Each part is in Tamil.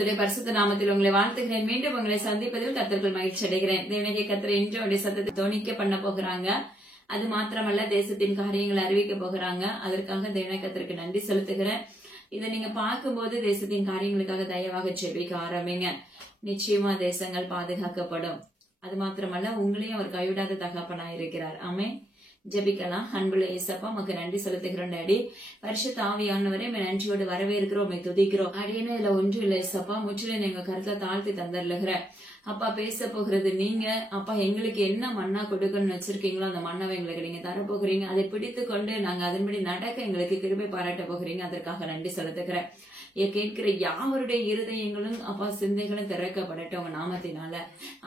கர்த்தருடைய பரிசுத்த நாமத்தில் உங்களை வாழ்த்துகிறேன். மீண்டும் உங்களை சந்திப்பதில் கர்த்தருக்குள் மகிழ்ச்சி அடைகிறேன். தேவனுடைய கர்த்தர் இன்றைய சத்தத்தை தொனிக்க பண்ண போகிறாங்க. அது மாத்திரமல்ல, தேசத்தின் காரியங்களை அறிவிக்க போகிறாங்க. அதற்காக தேவனுடைய கர்த்தருக்கு நன்றி செலுத்துகிறேன். இதை நீங்க பார்க்கும்போது தேசத்தின் காரியங்களுக்காக தயவாக ஜெபிக்க ஆரம்பிங்க. நிச்சயமா தேசங்கள் பாதுகாக்கப்படும். அது மாத்திரமல்ல, உங்களையும் அவர் கைவிடாத தகப்பனாய் இருக்கிறார். ஆமென். ஜெபிக்கலாம். அன்புள்ள இயேசப்பா, உமக்கு நன்றி செலுத்துகிறோம் டாடி. பரிசுத்த ஆவியானவரே, நன்றியோடு வரவேற்கிறோம், துதிக்கிறோம். அடியேன்னு இதுல ஒன்றும் இல்லை இயேசப்பா, முற்றிலும் எங்க கருத்தை தாழ்த்தி தந்துடுகிறேன். அப்பா, பேச போகிறது நீங்க. அப்பா, எங்களுக்கு என்ன மன்னா கொடுக்கணும்னு வச்சிருக்கீங்களோ அந்த மன்னாவை எங்களுக்கு நீங்க தரப்போகிறீங்க. அதை பிடித்து கொண்டு நாங்க அதன்படி நடக்க எங்களுக்கு கிருபை பாராட்ட போகிறீங்க. அதற்காக நன்றி செலுத்துகிறேன். கேட்கிற யாவருடைய இருதயங்களும் அப்பா சிந்தைகளும் திறக்கப்படட்டும் உங்க நாமத்தினால.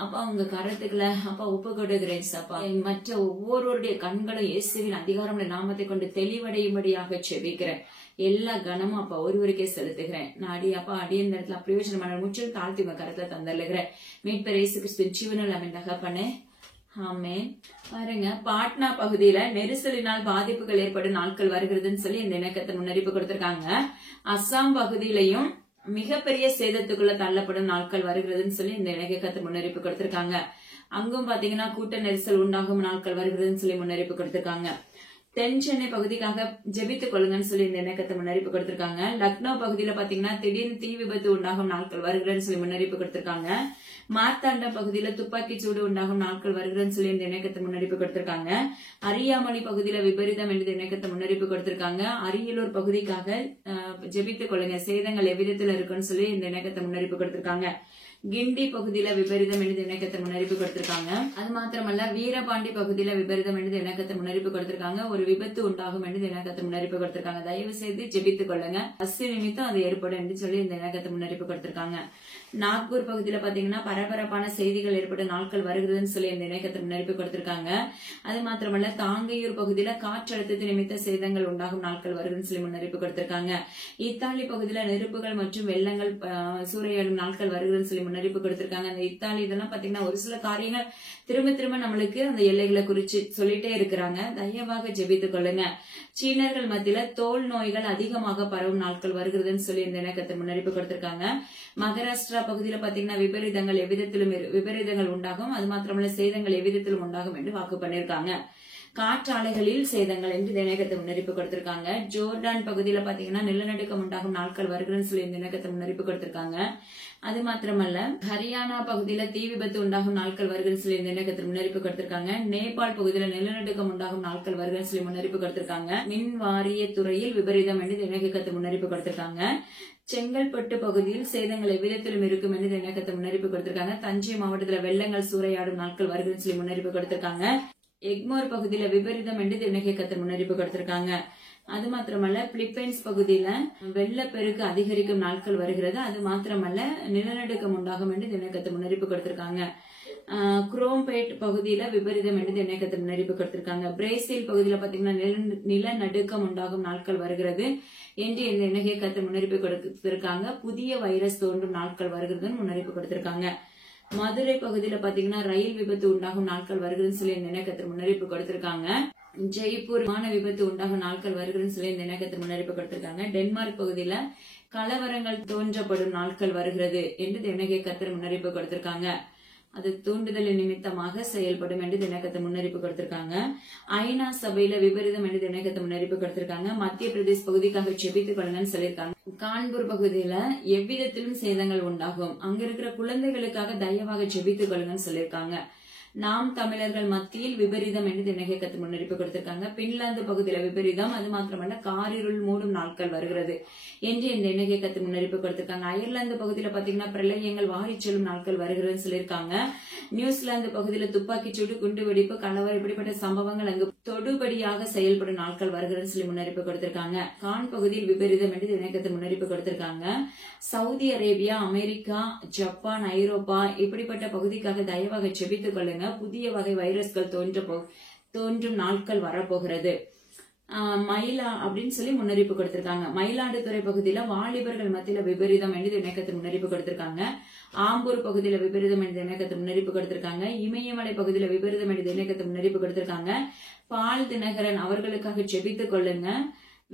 அப்பா, உங்க கருத்துக்களை அப்பா ஒப்பு கொடுக்கிறேன் அப்பா. மற்ற ஒவ்வொருவருடைய கண்களும் இயேசுவின் அதிகாரமுள்ள நாமத்தை கொண்டு தெளிவடையும்படியாக செபிக்கிறேன். எல்லா கனமும் அப்பா ஒருவருக்கே செலுத்துகிறேன். நான் அப்பா அடிய இந்த இடத்துல பிரயோஜனமான முற்றிலும் தாழ்த்தி உங்க கருத்துல தந்தல்லுகிறேன். மீட்பர் இயேசு கிறிஸ்துவின் ஜீவனில் அவன் தகப்பனே, ஆமென். பாருங்க, பாட்னா பகுதியில நெரிசலினால் பாதிப்புகள் ஏற்படும் நாட்கள் வருகிறதுன்னு சொல்லி இந்த இணக்கத்தை முன்னறிப்பு கொடுத்திருக்காங்க. அஸ்ஸாம் பகுதியிலையும் மிகப்பெரிய சேதத்துக்குள்ள தள்ளப்படும் நாட்கள் வருகிறதுன்னு சொல்லி இந்த இணக்கத்தை முன்னறிப்பு கொடுத்திருக்காங்க. அங்கும் பாத்தீங்கன்னா கூட்ட நெரிசல் உண்டாகும் நாட்கள் வருகிறதுன்னு சொல்லி முன்னறிப்பு கொடுத்திருக்காங்க. தென் சென்னை பகுதிக்காக ஜெபித்துக் கொள்ளுங்கன்னு சொல்லி இந்த இணக்கத்தை முன்னறிப்பு கொடுத்திருக்காங்க. லக்னோ பகுதியில பாத்தீங்கன்னா திடீர்னு தீ விபத்து உண்டாகும் நாட்கள் வருகிறதுன்னு சொல்லி முன்னறிப்பு கொடுத்திருக்காங்க. மார்த்தாண்டம் பகுதியில துப்பாக்கி சூடு உண்டாகும் நாட்கள் வருகிறதுன்னு சொல்லி இந்த இணக்கத்தை முன்னறிப்பு கொடுத்திருக்காங்க. அரியாமணி பகுதியில விபரீதம் என்று இணக்கத்தை முன்னறிப்பு கொடுத்திருக்காங்க. அரியலூர் பகுதிக்காக ஜெபித்துக் கொள்ளுங்க, சேதங்கள் எவ்விதத்துல இருக்குன்னு சொல்லி இந்த இணக்கத்தை முன்னறிப்பு கொடுத்திருக்காங்க. கிண்டி பகுதியில விபரீதம் என்று இணக்கத்தை முன்னறிப்பு கொடுத்திருக்காங்க. அது மாத்திரமல்ல, வீரபாண்டி பகுதியில விபரீதம் என்று இணக்கத்தை முன்னறிப்பு கொடுத்திருக்காங்க. ஒரு விபத்து உண்டாகும் என்று இணக்கத்தை முன்னறிப்பு கொடுத்திருக்காங்க. தயவு செய்து ஜெபித்துக் கொள்ளுங்க, பஸ் நிமித்தம் அது ஏற்படும் என்று சொல்லி இந்த இணக்கத்தை முன்னறிப்பு கொடுத்திருக்காங்க. நாக்பூர் பகுதியில பாத்தீங்கன்னா பரபரப்பான செய்திகள் ஏற்படும் நாட்கள் வருகிறதுன்னு சொல்லி இந்த இணக்கத்தை முன்னறிப்பு கொடுத்திருக்காங்க. அது மாத்திரமல்ல, தாங்கையூர் பகுதியில காற்றழுத்தத்து நிமித்த சேதங்கள் உண்டாகும் நாட்கள் வருகிறதுன்னு சொல்லி முன்னறிப்பு கொடுத்திருக்காங்க. இத்தாலி பகுதியில நெருப்புகள் மற்றும் வெள்ளங்கள் சூறையாடும் நாட்கள் வருகிறதுன்னு சொல்லி முன்னறிப்பு கொடுத்திருக்காங்க. அந்த இத்தாலி இதெல்லாம் பாத்தீங்கன்னா ஒரு சில காரியங்கள் திரும்ப திரும்ப நம்மளுக்கு அந்த எல்லைகளை குறிச்சு சொல்லிட்டே இருக்கிறாங்க. தயவாக ஜெபித்துக் கொள்ளுங்க. சீனர்கள் மத்தியில தோல் நோய்கள் அதிகமாக பரவும் நாட்கள் வருகிறதுன்னு சொல்லி இந்த இணக்கத்தை முன்னறிப்பு கொடுத்திருக்காங்க. மகாராஷ்டிரா பகுதியில பாத்தீங்கன்னா விபரீதங்கள் உண்டாகும். அது மாத்திரமல்ல, சேதங்கள் எவ்விதத்திலும் உண்டாகும் என்று வாக்கு பண்ணிருக்காங்க. காற்றாலைகளில் சேதங்கள் என்று இணக்கத்தை முன்னறிப்பு கொடுத்திருக்காங்க. ஜோர்டான் பகுதியில பாத்தீங்கன்னா நிலநடுக்கம் உண்டாகும் நாட்கள் வருகிறதுன்னு சொல்லி இந்த இணக்கத்தை முன்னறிப்பு கொடுத்திருக்காங்க. அது மாத்திரமல்ல, ஹரியானா பகுதியில தீ விபத்து உண்டாகும் நாட்கள் வருகிறதுன்னு சொல்லி இந்த இணக்கத்தை முன்னறிப்பு கொடுத்திருக்காங்க. நேபாள் பகுதியில நிலநடுக்கம் உண்டாகும் நாட்கள் வருகிறதுன்னு சொல்லி முன்னறிப்பு கொடுத்திருக்காங்க. மின் வாரிய துறையில் விபரீதம் என்று இணக்கத்தை முன்னறிப்பு கொடுத்திருக்காங்க. செங்கல்பட்டு பகுதியில் சேதங்கள் எவ்விதத்திலும் இருக்கும் என்று இணக்கத்தை முன்னறிப்பு கொடுத்திருக்காங்க. தஞ்சை மாவட்டத்துல வெள்ளங்கள் சூறையாடும் நாட்கள் வருகிறதுன்னு சொல்லி முன்னறிப்பு கொடுத்திருக்காங்க. எக்மோர் பகுதியில விபரீதம் என்று இணக்கத்தை முன்னறிப்பு கொடுத்திருக்காங்க. அது மாத்திரமல்ல, பிலிப்பைன்ஸ் பகுதியில வெள்ளப்பெருக்கு அதிகரிக்கும் நாட்கள் வருகிறது. அது மாத்திரமல்ல, நிலநடுக்கம் உண்டாகும் என்று இணக்கத்தை முன்னறிப்பு கொடுத்திருக்காங்க. குரோம்பேட் பகுதியில விபரீதம் என்று இணக்கத்தை முன்னறிப்பு கொடுத்திருக்காங்க. பிரேசில் பகுதியில பாத்தீங்கன்னா நிலநடுக்கம் உண்டாகும் நாட்கள் வருகிறது என்று இந்த இணக்கத்தை முன்னறிப்பு கொடுத்திருக்காங்க. புதிய வைரஸ் தோன்றும் நாட்கள் வருகிறதுன்னு முன்னறிப்பு கொடுத்திருக்காங்க. மதுரை பகுதியில பாத்தீங்கன்னா ரயில் விபத்து உண்டாகும் நாட்கள் வருகிறதுன்னு சொல்லி இந்த இணக்கத்தை முன்னறிப்பு கொடுத்திருக்காங்க. ஜெய்ப்பூர் விமான விபத்து உண்டாகும் நாட்கள் வருகிறதுன்னு சொல்லி இந்த இணக்கத்தை முன்னறிப்பு கொடுத்திருக்காங்க. டென்மார்க் பகுதியில கலவரங்கள் தோன்றப்படும் நாட்கள் வருகிறது என்று இணக்கத்தை முன்னறிப்பு கொடுத்திருக்காங்க. அது தூண்டுதல் நிமித்தமாக செயல்படும் என்று இணக்கத்தை முன்னறிப்பு கொடுத்திருக்காங்க. ஐநா சபையில விபரீதம் என்று இணக்கத்தை முன்னறிப்பு கொடுத்திருக்காங்க. மத்திய பிரதேச பகுதிக்காக ஜெபித்துக் கொள்ளுங்கன்னு சொல்லியிருக்காங்க. கான்பூர் பகுதியில எவ்விதத்திலும் சேதங்கள் உண்டாகும், அங்க இருக்கிற குழந்தைகளுக்காக தயவாக ஜெபித்துக் கொள்ளுங்கன்னு சொல்லியிருக்காங்க. நாம் தமிழர்கள் மத்தியில் விபரீதம் என்று இணக்கத்தை முன்னறிப்பு கொடுத்திருக்காங்க. பின்லாந்து பகுதியில விபரீதம், அது மாத்திரமல்ல, காரிருள் மூடும் நாட்கள் வருகிறது என்று இந்த இணக்கத்தை முன்னறிப்பு கொடுத்திருக்காங்க. அயர்லாந்து பகுதியில பாத்தீங்கன்னா பிரளயங்கள் வாரி செல்லும் நாட்கள் வருகிறதுன்னு சொல்லியிருக்காங்க. நியூசிலாந்து பகுதியில துப்பாக்கிச்சூடு, குண்டுவெடிப்பு, கலவரம் இப்படிப்பட்ட சம்பவங்கள் அங்கு தொடுபடியாக செயல்படும் நாட்கள் வருகிறதுன்னு சொல்லி முன்னறிப்பு கொடுத்திருக்காங்க. கான் பகுதியில் விபரீதம் என்று இணக்கத்தை முன்னறிப்பு கொடுத்திருக்காங்க. சவுதி அரேபியா, அமெரிக்கா, ஜப்பான், ஐரோப்பா இப்படிப்பட்ட பகுதிக்காக தயவாக ஜெபித்துக் கொள்ளுங்க. புதிய வகை வைரஸ்கள் தோன்றும் நாட்கள் வரப்போகிறது. மயிலா அப்படின்னு சொல்லி முன்னறிப்பு கொடுத்திருக்காங்க. மயிலாடுதுறை பகுதியில வாலிபர்கள் மத்தியில விபரீதம் என்று இணக்கத்தை முன்னறிப்பு கொடுத்திருக்காங்க. ஆம்பூர் பகுதியில விபரீதம் என்று இணக்கத்தை முன்னறிப்பு கொடுத்திருக்காங்க. இமயமலை பகுதியில விபரீதம் என்று இணக்கத்தை முன்னறிப்பு கொடுத்திருக்காங்க. பால் தினகரன் அவர்களுக்காக ஜெபித்துக் கொள்ளுங்க.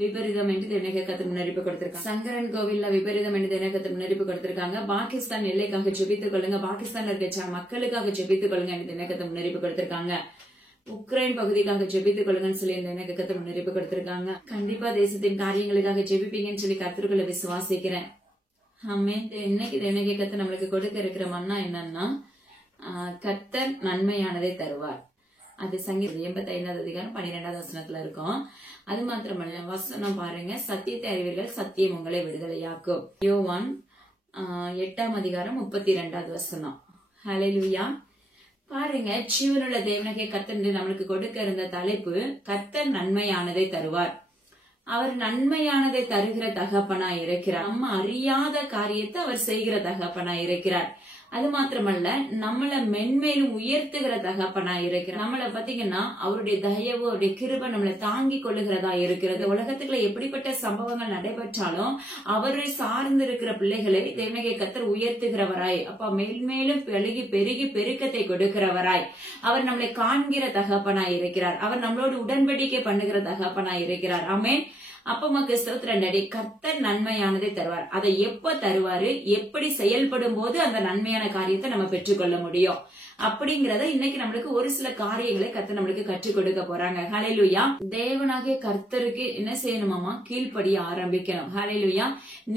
விபரீதம் என்று தேவனுடைய கர்த்தர் முன்னறிப்பு கொடுத்திருக்காங்க. சங்கரன் கோவில்ல விபரீதம் என்று தேவனுடைய கர்த்தர் முன்னறிப்பு கொடுத்திருக்காங்க. பாகிஸ்தான் எல்லைக்காக ஜெபித்துக் கொள்ளுங்க, பாகிஸ்தான்ல இருக்க மக்களுக்காக ஜெபித்துக் கொள்ளுங்க என்று தேவனுடைய கர்த்தர் முன்னறிப்பு கொடுத்திருக்காங்க. உக்ரைன் பகுதிக்காக ஜெபித்துக் கொள்ளுங்கன்னு சொல்லி எனக்கு கர்த்தர் முன்னறிப்பு கொடுத்திருக்காங்க. கண்டிப்பா தேசத்தின் காரியங்களுக்காக ஜெபிப்பீங்கன்னு சொல்லி கர்த்தருக்குள்ள விசுவாசிக்கிறேன். ஆமென். இன்னைக்கு தேவனுடைய கர்த்தர் நம்மளுக்கு கொடுக்க இருக்கிற மன்னா என்னன்னா, கர்த்தர் நன்மையானதை தருவார். அது சங்கீதம் 85வது அதிகாரம் 12வது வசனத்துல இருக்கும். அது மாத்திரமல்ல, வசனம் பாருங்க, சத்தியத்தை அறிவீர்கள், சத்தியம் உங்களை விடுதலையாக்கும். யோவான் 8ஆம் அதிகாரம் 32வது வசனம். ஹல்லேலூயா. பாருங்க, ஜீவனுள்ள தேவனுடைய கர்த்தர் நம்மளுக்கு கொடுக்க இருந்த தலைப்பு கர்த்தர் நன்மையானதை தருவார். அவர் நன்மையானதை தருகிற தகப்பனா இருக்கிறார். நம்ம அறியாத காரியத்தை அவர் செய்கிற தகப்பனா இருக்கிறார். அது மாத்திரமல்ல, நம்மள மென்மேலும் உயர்த்துகிற தகப்பனா இருக்கிறார். நம்மள பாத்தீங்கன்னா அவருடைய தயவு, அவருடைய கிருபை நம்மளை தாங்கி கொள்ளுகிறதா இருக்கிறது. உலகத்துக்குள்ள எப்படிப்பட்ட சம்பவங்கள் நடைபெற்றாலும் அவரை சார்ந்து இருக்கிற பிள்ளைகளை தேவனுடைய கர்த்தர் உயர்த்துகிறவராய், அப்ப மேல்மேலும் பெருகி பெருக்கத்தை கொடுக்கிறவராய், அவர் நம்மளை காண்கிற தகப்பனாய் இருக்கிறார். அவர் நம்மளோடு உடன்படிக்கை பண்ணுகிற தகப்பனாய் இருக்கிறார். ஆமென். அப்ப நமக்கு ஸ்தோத்திரம். கர்த்தர் நன்மையானதை தருவார். அதை எப்ப தருவாரு, எப்படி செயல்படும் போது அந்த நன்மையான காரியத்தை நம்ம பெற்றுக்கொள்ள முடியும் அப்படிங்கறத இன்னைக்கு நம்மளுக்கு ஒரு சில காரியங்களை கர்த்தர் நம்மளுக்கு கற்றுக் கொடுக்க போறாங்க. ஹல்லேலூயா. தேவனாகிய கர்த்தருக்கு என்ன செய்யணுமாமா? கீழ்ப்படிய ஆரம்பிக்கணும். ஹல்லேலூயா.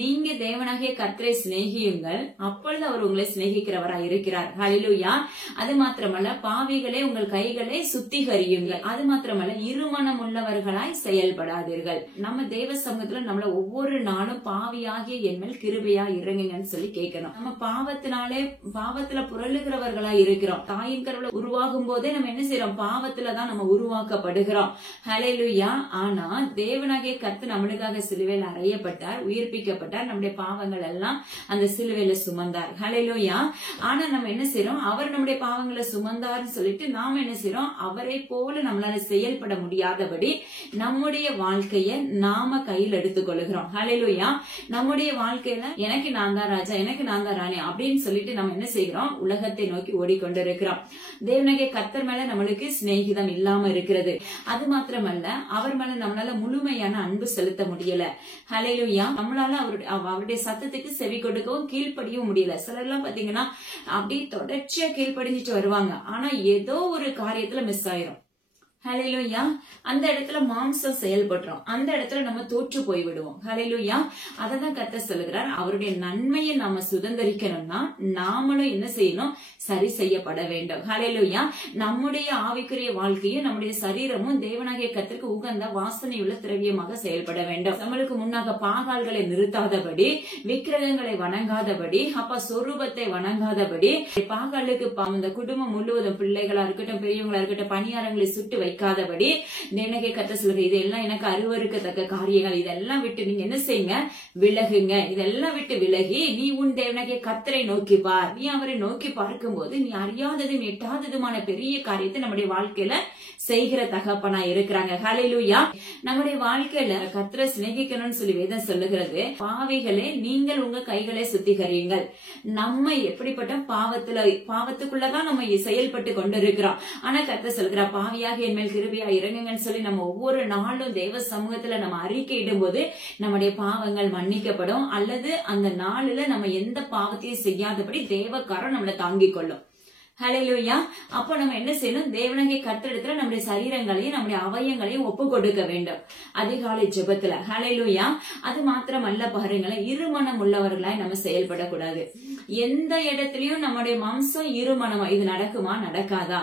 நீங்க தேவனாகிய கர்த்தரை சிநேகியுங்கள், அப்பொழுது அவர் உங்களை சிநேகிக்கிறவராய் இருக்கிறார். ஹல்லேலூயா. அது மாத்திரமல்ல, பாவிகளே உங்கள் கைகளை சுத்திகரியுங்கள். அது மாத்திரமல்ல, இருமனம் உள்ளவர்களாய் செயல்படாதீர்கள். நம்ம தேவ சமூகத்துல நம்மள ஒவ்வொரு நாளும் பாவியாகிய என் மேல் கிருபையா இறங்குங்கன்னு சொல்லி கேட்கணும். நம்ம பாவத்துல புரளுகிறவர்களா இருக்கிறோம். தாயின் கருவுல உருவாகும் போதே நம்ம என்ன செய்யறோம்? பாவத்துலதான் நம்ம உருவாக்கப்படுகிறோம். ஹல்லேலூயா. ஆனா தேவனாகிய கர்த்தர் நம்மளுக்காக சிலுவையில் அறையப்பட்டார், உயிர்ப்பிக்கப்பட்டார். நம்முடைய பாவங்கள் எல்லாம் அந்த சிலுவையில சுமந்தார். ஹல்லேலூயா. ஆனா நம்ம என்ன செய்யறோம்? அவர் நம்முடைய பாவங்களை சுமந்தார்னு சொல்லிட்டு நாம என்ன செய்யறோம்? அவரை போல நம்மளால செயல்பட முடியாதபடி நம்முடைய வாழ்க்கைய நாம கையில் எடுத்துக் கொள்ளுகிறோம். ஹல்லேலூயா. நம்முடைய வாழ்க்கையில எனக்கு நான் தான் ராஜா, எனக்கு நான் தான் ராணி அப்படின்னு சொல்லிட்டு நம்ம என்ன செய்கிறோம்? உலகத்தை நோக்கி ஓடிக்கொண்டிருக்கிறோம். தேவனாகிய கர்த்தர் மேல நம்மளுக்கு சிநேகிதம் இல்லாம இருக்கிறது. அது மாத்திரமல்ல, அவர் மேல நம்மளால முழுமையான அன்பு செலுத்த முடியல. ஹல்லேலூயா. நம்மளால அவருடைய சத்தத்துக்கு செவி கொடுக்கவும் கீழ்ப்படியவும் முடியல. சிலர் எல்லாம் பாத்தீங்கன்னா அப்படியே தொடர்ச்சியா கீழ்ப்படிஞ்சிட்டு வருவாங்க. ஆனா ஏதோ ஒரு காரியத்துல மிஸ் ஆயிரும். ஹல்லேலூயா. அந்த இடத்துல மாம்சம் செயல்படுறோம், அந்த இடத்துல நம்ம தோற்று போய்விடுவோம். ஹல்லேலூயா. அததான் கர்த்தர் சொல்லுகிறார், அவருடைய நன்மையை நாம சுதந்திரிக்கணும்னா நாமளும் என்ன செய்யணும்? சரி செய்யப்பட வேண்டும். ஹல்லேலூயா. நம்முடைய ஆவிக்குரிய வாழ்க்கையும் நம்முடைய சரீரமும் தேவனாகிய கர்த்தருக்கு உகந்த வாசனையுள்ள திரவியமாக செயல்பட வேண்டும். நம்மளுக்கு முன்னாக பாகால்களை நிறுத்தாதபடி, விக்கிரகங்களை வணங்காதபடி, அப்ப சொரூபத்தை வணங்காதபடி, பாகாலுக்கு இந்த குடும்பம் முழுவதும் பிள்ளைகளா இருக்கட்டும், பெரியவங்களா இருக்கட்டும், பணியாரங்களை சுட்டு வைக்காதபடி தேவனாகிய கர்த்தர் சொல்லுங்க, இதெல்லாம் எனக்கு அருவருக்கத்தக்க காரியங்கள், இதெல்லாம் விட்டு நீங்க என்ன செய்யுங்க? விலகுங்க. இதெல்லாம் விட்டு விலகி நீ உன் தேவனாகிய கர்த்தரை நோக்கி பார். நீ அவரை நோக்கி பார்க்கும் போது நீ அறியாததும் எட்டாததுமான பெரிய காரியத்தை நம்முடைய வாழ்க்கையில செய்கிற தகப்பனா இருக்கிறாங்க. ஹல்லேலூயா. நம்முடைய வாழ்க்கையில கர்த்தரை சிநேகிக்கணும்னு சொல்லி வேதம் சொல்லுகிறது. பாவிகளே நீங்கள் உங்க கைகளை சுத்திகரியுங்கள். நம்ம எப்படிப்பட்ட பாவத்துக்குள்ளதான் நம்ம செயல்பட்டு கொண்டிருக்கிறோம். ஆனா கர்த்தர் சொல்கிற, பாவியாக என் மேல் கிருபையா இறங்குங்கன்னு சொல்லி நம்ம ஒவ்வொரு நாளும் தேவ சமூகத்துல நம்ம அறிக்கையிடும் போது நம்முடைய பாவங்கள் மன்னிக்கப்படும். அல்லது அந்த நாளில நம்ம எந்த பாவத்தையும் செய்யாதபடி தேவக்காரன் நம்மளை தாங்கிக் கொள்ளும். ஹல்லேலூயா. அப்போ நம்ம என்ன செய்யணும்? தேவனாகிய கர்த்தரிடத்துல நம்முடைய சரீரங்களையும் நம்முடைய அவயங்களையும் ஒப்பு கொடுக்க வேண்டும் அதிகாலை ஜெபத்துல. ஹல்லேலூயா. அது மாத்திரமல்ல, பாருங்களேன், இருமனம் உள்ளவர்களாய் நம்ம செயல்படக்கூடாது. எந்த இடத்துலயும் நம்முடைய மாம்சம் இருமனமா, இது நடக்குமா நடக்காதா?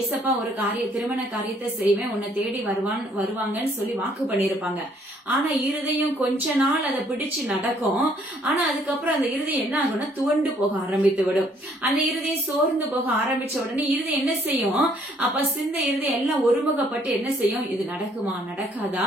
ஏசப்பா ஒரு திருமண காரியத்தை செய்வேன், உன்னை தேடி வருவாங்கன்னு சொல்லி வாக்கு பண்ணிருப்பாங்க. ஆனா இருதயம் கொஞ்ச நாள் அதை பிடிச்சு நடக்கும். ஆனா அதுக்கப்புறம் அந்த இருதயம் என்ன ஆகும்னா துவண்டு போக ஆரம்பித்து விடும். அந்த இருதயம் சோர்ந்து போக ஆரம்பிச்ச உடனே இருதயம் என்ன செய்யும்? அப்ப சிந்த இருதயம் எல்லாம் ஒருமுகப்பட்டு என்ன செய்யும்? இது நடக்குமா நடக்காதா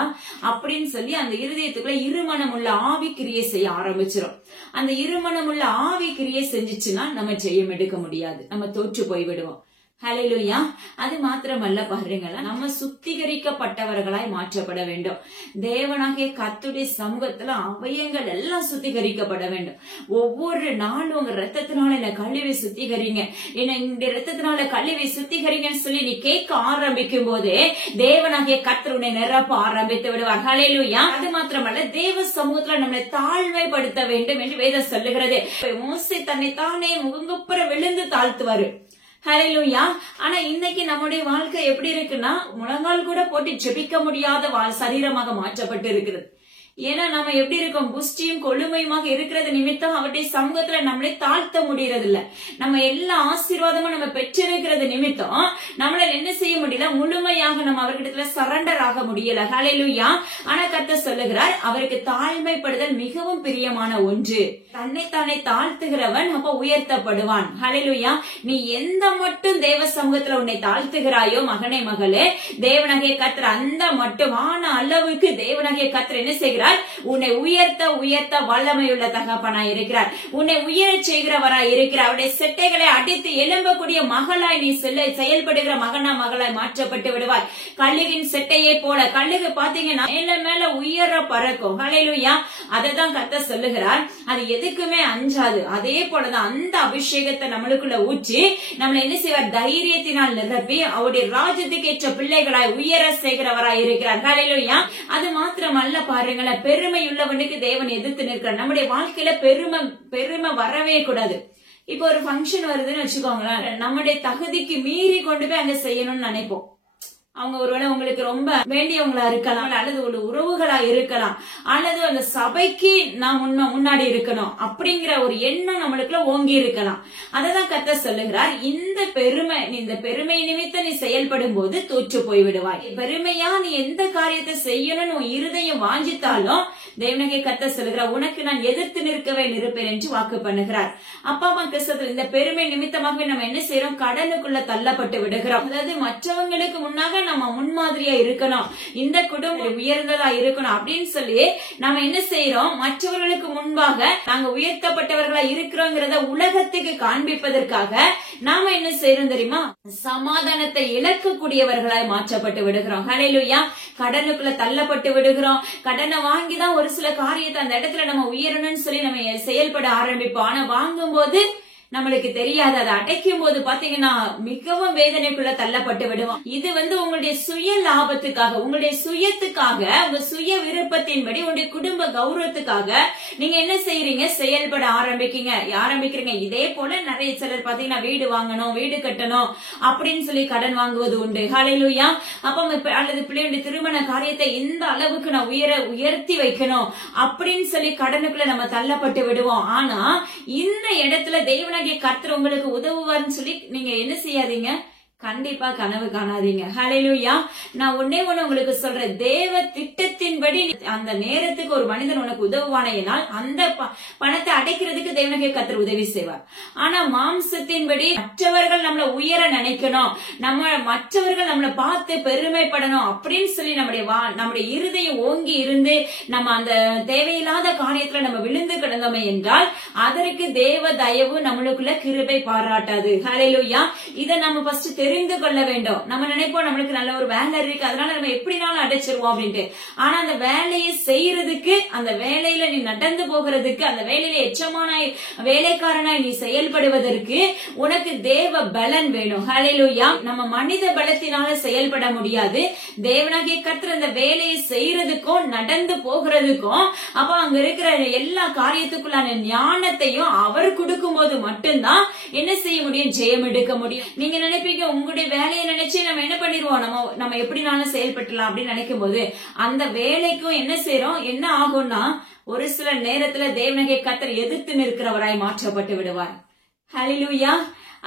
அப்படின்னு சொல்லி அந்த இருதயத்துக்குள்ள இருமனம் உள்ள ஆவி கிரியை செய்ய ஆரம்பிச்சிடும். அந்த இருமனம் உள்ள ஆவி கிரியை செஞ்சுச்சுன்னா நம்ம ஜெயம் எடுக்க முடியாது, நம்ம தோற்று போய்விடுவோம். ஹல்லேலூயா. அது மாத்திரமல்ல பாருங்களா, நம்ம சுத்திகரிக்கப்பட்டவர்களாய் மாற்றப்பட வேண்டும். தேவனாகிய கர்த்தருடைய சமூகத்துல அவயங்கள் எல்லாம் சுத்திகரிக்கப்பட வேண்டும். ஒவ்வொரு நாளும் உங்க ரத்தத்தினால என்ன கழுவி சுத்திகரிங்க, என்ன இந்த ரத்தத்தினால கழுவி சுத்திகரிங்கன்னு சொல்லி நீ கேட்க ஆரம்பிக்கும் போதே தேவனாகிய கர்த்தர் உன்னை நிரப்ப ஆரம்பித்து விடுவார். ஹல்லேலூயா. அது மாத்திரமல்ல, தேவ சமூகத்துல நம்மளை தாழ்மைப்படுத்த வேண்டும் என்று வேதம் சொல்லுகிறது. மோசே தன்னை தானே முகங்குப்புற விழுந்து தாழ்த்துவாரு. ஹல்லேலூயா. ஆனா இன்னைக்கு நம்முடைய வாழ்க்கை எப்படி இருக்குன்னா, முழங்கால் கூட போட்டு ஜெபிக்க முடியாத சரீரமாக மாற்றப்பட்டு இருக்கிறது. ஏன்னா நம்ம எப்படி இருக்கோம், புஷ்டியும் கொழுமையுமாக இருக்கிறது நிமித்தம் அவருடைய சமூகத்துல நம்மளை தாழ்த்த முடியறது இல்ல. நம்ம எல்லா ஆசீர்வாதமும் நம்ம பெற்றிருக்கிறது நிமித்தம் நம்மளால என்ன செய்ய முடியல, முழுமையாக நம்ம அவர்கிட்ட சரண்டர் ஆக முடியல. ஹல்லேலூயா. ஆனா கர்த்தர் சொல்லுகிறார், அவருக்கு தாழ்மைப்படுதல் மிகவும் பிரியமான ஒன்று. தன்னைத்தானே தாழ்த்துகிறவன் அப்ப உயர்த்தப்படுவான். ஹல்லேலூயா. நீ எந்த மட்டும் தேவ சமூகத்துல உன்னை தாழ்த்துகிறாயோ மகனே மகளே, தேவனாகிய கர்த்தர் அந்த மட்டுமான அளவுக்கு தேவனாகிய கர்த்தர் என்ன செய்கிறார், உன்னை உயர்த்த உயர்த்த வல்லமையுள்ள தகப்பனாய் இருக்கிறார். உன்னை உயர செய்கிறவராய் இருக்கிறார். அவருடைய செட்டைகளை அடித்து எழும்பக்கூடிய மகளாய் நீ செயல்படுகிற மகனா மகளாய் மாற்றப்பட்டு விடுவார். கழுகின் செட்டையை போல, கழுகு பாத்தீங்கன்னா மேல மேல உயர பறக்கும். ஹல்லேலூயா. அததான் கர்த்தர் சொல்லுகிறார், அது எதுக்குமே அஞ்சாது. அதே போலதான் அந்த அபிஷேகத்தை நம்மளுக்குள்ள ஊற்றி நம்மளை என்ன செய்வார், தைரியத்தினால் நிரப்பி அவருடைய ராஜ்யத்துக்கு ஏற்ற பிள்ளைகளாய் உயர செய்கிறவராய் இருக்கிறார். ஹல்லேலூயா. அது மாத்திரமல்ல பாருங்களேன், பெருமை உள்ளவனுக்கு தேவன் எதிர்த்து நிற்கிறார். நம்முடைய வாழ்க்கையில பெருமை வரவே கூடாது. இப்ப ஒரு ஃபங்க்ஷன் வருதுன்னு வச்சுக்கோங்களேன், நம்முடைய தகுதிக்கு மீறி கொண்டு போய் அங்க செய்யணும்னு நினைப்போம். அவங்க ஒருவேளை உங்களுக்கு ரொம்ப வேண்டியவங்களா இருக்கலாம், அல்லது ஒரு உறவுகளா இருக்கலாம், அல்லது அந்த சபைக்கு நான் முன்னாடி இருக்கணும் அப்படிங்கிற ஒரு எண்ணம் நம்மளுக்குள்ள ஓங்கி இருக்கலாம். அததான் கர்த்தர் சொல்லுகிறார், இந்த பெருமை நிமித்தம் நீ செயல்படும் போது தோற்று போய்விடுவாய். பெருமையா நீ எந்த காரியத்தை செய்யணும்னு உன் இருதயம் வாஞ்சித்தாலும் தேவனாகிய கர்த்தர் சொல்லுகிறார், உனக்கு நான் எதிர்த்து நிற்பேன் என்று வாக்கு பண்ணுகிறார். அப்பா அம்மா கிறிஸ்தவத்தில் இந்த பெருமை நிமித்தமாக நம்ம என்ன செய்யறோம், கடனுக்குள்ள தள்ளப்பட்டு விடுகிறோம். அதாவது மற்றவங்களுக்கு முன்னாக நம்ம முன்மாதிரியா இருக்கணும், இந்த குடும்பம் உயர்ந்ததா இருக்கணும் அப்படின்னு சொல்லி நம்ம என்ன செய்யறோம், மற்றவர்களுக்கு முன்பாக நாங்க உயர்த்தப்பட்டவர்களா இருக்கிறோங்கிறத உலகத்துக்கு காண்பிப்பதற்காக நாம என்ன செய்யறோம் தெரியுமா, சமாதானத்தை இழக்கக்கூடியவர்களாய் மாற்றப்பட்டு விடுகிறோம். ஹல்லேலூயா. கடனுக்குள்ள தள்ளப்பட்டு விடுகிறோம். கடனை வாங்கிதான் ஒரு சில காரியத்தை அந்த இடத்துல நம்ம உயரணும்னு சொல்லி நம்ம செயல்பட ஆரம்பிப்போம். ஆனா வாங்கும் போது நம்மளுக்கு தெரியாது, அதை அடைக்கும் போது பாத்தீங்கன்னா மிகவும் வேதனைக்குள்ள தள்ளப்பட்டு விடுவோம். இது உங்களுடைய சுய லாபத்துக்காக, உங்களுடைய சுயத்துக்காக, உங்க சுய விருப்பத்தின்படி, உங்களுடைய குடும்ப கௌரவத்துக்காக நீங்க என்ன செய்யறீங்க, செயல்பட ஆரம்பிக்கிறீங்க. இதே போல நிறைய சிலர் பாத்தீங்கன்னா வீடு வாங்கணும், வீடு கட்டணும் அப்படின்னு சொல்லி கடன் வாங்குவது உண்டு. ஹல்லேலூயா. அப்ப அல்லது பிள்ளையுடைய திருமண காரியத்தை இந்த அளவுக்கு நான் உயர்த்தி வைக்கணும் அப்படின்னு சொல்லி கடனுக்குள்ள நம்ம தள்ளப்பட்டு விடுவோம். ஆனா இந்த இடத்துல தேவனாகிய கர்த்தர் உங்களுக்கு உதவுவார்னு சொல்லி நீங்க என்ன செய்யாதீங்க, கண்டிப்பா கனவு காணாதீங்க. ஹல்லேலூயா. நான் ஒன்னே ஒண்ணு உங்களுக்கு சொல்றேன், தேவ திட்டத்தின்படி அந்த நேரத்துக்கு ஒரு மனிதன் உனக்கு உதவுவானால் அந்த பணத்தை அடைக்கிறதுக்கு தேவனாகிய கர்த்தர் உதவி செய்வார். ஆனா மாம்சத்தின்படி மற்றவர்கள் நம்மள உயர நினைக்கணும், மற்றவர்கள் நம்மளை பார்த்து பெருமைப்படணும் அப்படின்னு சொல்லி நம்முடைய இருதயம் ஓங்கி இருந்து நம்ம அந்த தேவையில்லாத காரியத்துல நம்ம விழுந்து கிடந்தோமே என்றால் அதற்கு தேவ தயவு நம்மளுக்குள்ள கிருபை பாராட்டாது. ஹல்லேலூயா. இதை நம்ம ஃபர்ஸ்ட் தெரிந்து கொள்ள வேண்டும். நம்ம நினைப்போம் நம்மளுக்கு நல்ல ஒரு வேலை இருக்கு, அதனால நம்ம எப்படினாலும் அடைச்சிருவோம் அப்படின்ட்டு. ஆனா அந்த வேலையை செய்யறதுக்கு, அந்த வேலையில நீ நடந்து போகிறதுக்கு, அந்த வேலையில எச்சமான வேலைக்காரனாய் நீ செயல்படுவதற்கு உனக்கு தேவ பலன் வேணும். ஹல்லேலூயா. நம்ம மனித பலத்தினால செயல்பட முடியாது. தேவனாகிய கர்த்தர் அந்த வேலையை செய்யறதுக்கும் நடந்து போகிறதுக்கும் அப்ப அங்க இருக்கிற எல்லா காரியத்துக்குள்ளான ஞானத்தையும் அவர் கொடுக்கும் போது மட்டும்தான் என்ன செய்ய முடியும், ஜெயம் எடுக்க முடியும். நீங்க நினைப்பீங்க உங்களுடைய வேலையை நினைச்சு நம்ம என்ன பண்ணிடுவோம், நம்ம எப்படினாலும் செயல்பட்டலாம் அப்படின்னு நினைக்கும் போது அந்த வேலைக்கும் என்ன செய்யறோம், என்ன ஆகும்னா ஒரு சில நேரத்துல தேவனாகிய கர்த்தர் எதிர்த்து நிற்கிறவராய் மாற்றப்பட்டு விடுவார். ஹல்லேலூயா.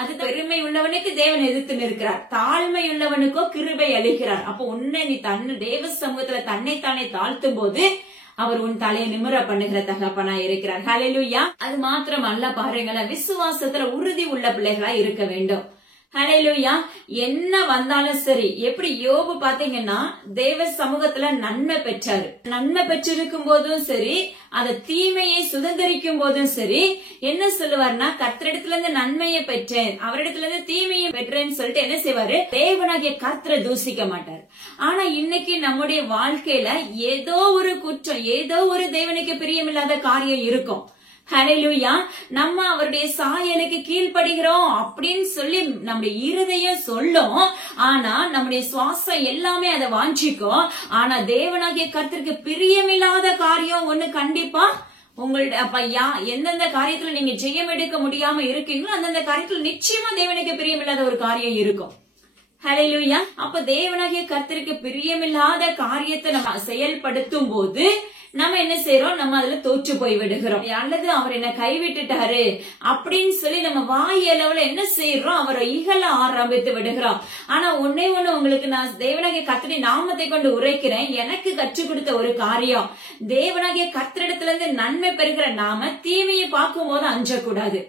அது பெருமை உள்ளவனுக்கு தேவன் எதிர்த்து நிற்கிறார், தாழ்மை உள்ளவனுக்கோ கிருபை அளிக்கிறார். அப்போ உன்னை நீ தேவ சமூகத்துல தன்னைத்தானே தாழ்த்தும் போது அவர் உன் தலையை நிமிர பண்ணுகிற தகப்பனா இருக்கிறார். ஹல்லேலூயா. அது மாத்திரம் அல்ல பாருங்களேன், விசுவாசத்துல உறுதி உள்ள பிள்ளைகளா இருக்க வேண்டும். ஹல்லேலூயா. என்ன வந்தாலும் சரி, எப்படி யோபு பாத்தீங்கன்னா தேவ சமூகத்துல நன்மை பெற்றாரு. நன்மை பெற்றிருக்கும் போதும் சரி, அத தீமையை சுதந்திரிக்கும் போதும் சரி, என்ன சொல்லுவாருன்னா கர்த்தரிடத்துல இருந்து நன்மையை பெற்றேன், அவரிடத்துல இருந்து தீமையை பெற்றேன்னு சொல்லிட்டு என்ன செய்வாரு, தேவனாகிய கர்த்தரை தூசிக்க மாட்டாரு. ஆனா இன்னைக்கு நம்முடைய வாழ்க்கையில ஏதோ ஒரு குற்றம், ஏதோ ஒரு தேவனுக்கு பிரியமில்லாத காரியம் இருக்கும். ஹல்லேலூயா. நம்ம அவருடைய சாயலுக்கு கீழ்ப்படுகிறோம் அப்படின்னு சொல்லி நம்முடைய இருதயம் சொல்லும். ஆனா நம்முடைய சுவாசம் எல்லாமே அதை வாஞ்சிக்கும். ஆனா தேவனாகிய கர்த்தருக்கு பிரியமில்லாத காரியம் ஒண்ணு கண்டிப்பா உங்களுடைய அப்ப எந்தெந்த காரியத்துல நீங்க ஜெயம் எடுக்க முடியாம இருக்கீங்களோ அந்தந்த காரியத்துல நிச்சயமா தேவனுக்கு பிரியமில்லாத ஒரு காரியம் இருக்கும். ஹல்லேலூயா. அப்ப தேவனாகிய கர்த்தருக்கு பிரியமில்லாத காரியத்தை நம்ம செயல்படுத்தும் போது நம்ம என்ன செய்யறோம், நம்ம அதுல தோற்று போய் விடுகிறோம். அல்லது அவர் என்ன கைவிட்டுட்டாரு அப்படின்னு சொல்லி நம்ம வாயளவுல என்ன செய்யறோம், அவரை இகழ ஆரம்பித்து விடுகிறோம். ஆனா ஒன்னே ஒண்ணு உங்களுக்கு நான் தேவனாகிய கர்த்தருடைய நாமத்தை கொண்டு உரைக்கிறேன். எனக்கு கற்றுக் கொடுத்த ஒரு காரியம், தேவனாகிய கர்த்தரிடத்துல இருந்து நன்மை பெறுகிற நாம தீமையை பார்க்கும் போது அஞ்சக்கூடாது.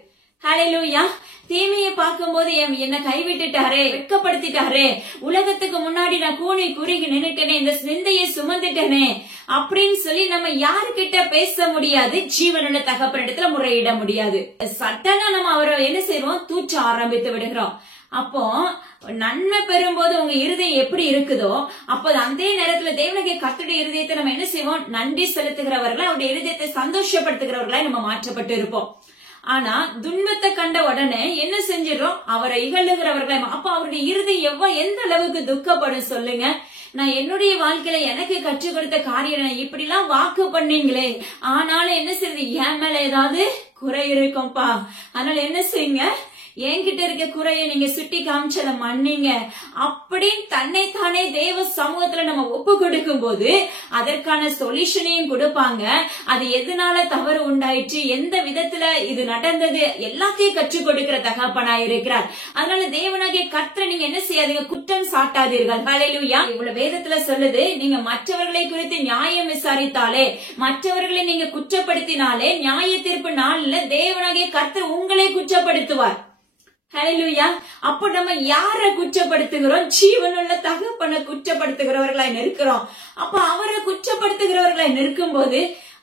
ஹல்லேலூயா. தீமையை பார்க்கும் போது என்ன கைவிட்டுட்டாரே, வெட்கப்படுத்திட்டாரே, உலகத்துக்கு முன்னாடி நான் கூனி குறுகி நின்னுட்டேனே, இந்த சிந்தையை சுமந்துட்டேனே அப்படின்னு சொல்லி நம்ம யாருகிட்ட பேச முடியாது, ஜீவனுள்ள தகப்பனிடத்துல முறையிட முடியாது. சட்டனா நம்ம அவரை என்ன செய்வோம், தூற்ற ஆரம்பித்து விடுகிறோம். அப்போ நன்மை பெறும்போது உங்க இருதயம் எப்படி இருக்குதோ, அப்போ அந்த நேரத்துல தேவனாகிய கர்த்தருடைய இருதயத்தை நம்ம என்ன செய்வோம், நன்றி செலுத்துகிறவர்களா, அவருடைய இருதயத்தை சந்தோஷப்படுத்துகிறவர்களா நம்ம மாற்றப்பட்டு இருப்போம். ஆனா துன்பத்தை கண்ட உடனே என்ன செஞ்சிடறோம், அவரை இகழுகிறவர்களா. அப்ப அவருடைய இருதயம் எந்த அளவுக்கு துக்கப்படும் சொல்லுங்க. நான் என்னுடைய வாழ்க்கையில எனக்கு கற்றுக் கொடுத்த காரியம் இப்படி எல்லாம் வாக்கு பண்ணீங்களே, ஆனாலும் என்ன செய்யுது, என் மேல ஏதாவது குறை இருக்கும்பா, அதனால என்ன செய்யுங்க, என்கிட்ட இருக்க குறைய நீங்க சுட்டி காமிச்சத மன்னிங்க அப்படின்னு தன்னைத்தானே தேவ சமூகத்துல நம்ம ஒப்பு கொடுக்கும் போது அதற்கான சொல்யூஷனையும் கொடுப்பாங்க. அது எதனால தவறு உண்டாயிற்று, எந்த விதத்துல இது நடந்தது எல்லாத்தையும் கற்றுக் கொடுக்கிற தகப்பனா இருக்கிறார். அதனால தேவனாகிய கர்த்தரை நீங்க என்ன செய்யாதீங்க, குற்றம் சாட்டாதீர்கள். ஹல்லேலூயா. இவ்வளவு வேதத்துல சொல்லுது, நீங்க மற்றவர்களை குறித்து நியாயம் விசாரித்தாலே, மற்றவர்களை நீங்க குற்றப்படுத்தினாலே நியாய தீர்ப்பு நாள்ல தேவனாகிய கர்த்தர் உங்களை குற்றப்படுத்துவார். ஹல்லேலூயா. அப்ப நம்ம யார குற்றப்படுத்துகிறோம், ஜீவனுள்ள தகப்பனை குற்றப்படுத்துகிறவர்களாய் நிற்கிறோம். அப்ப அவரை குற்றப்படுத்துகிறவர்களாய் நிற்கும் போது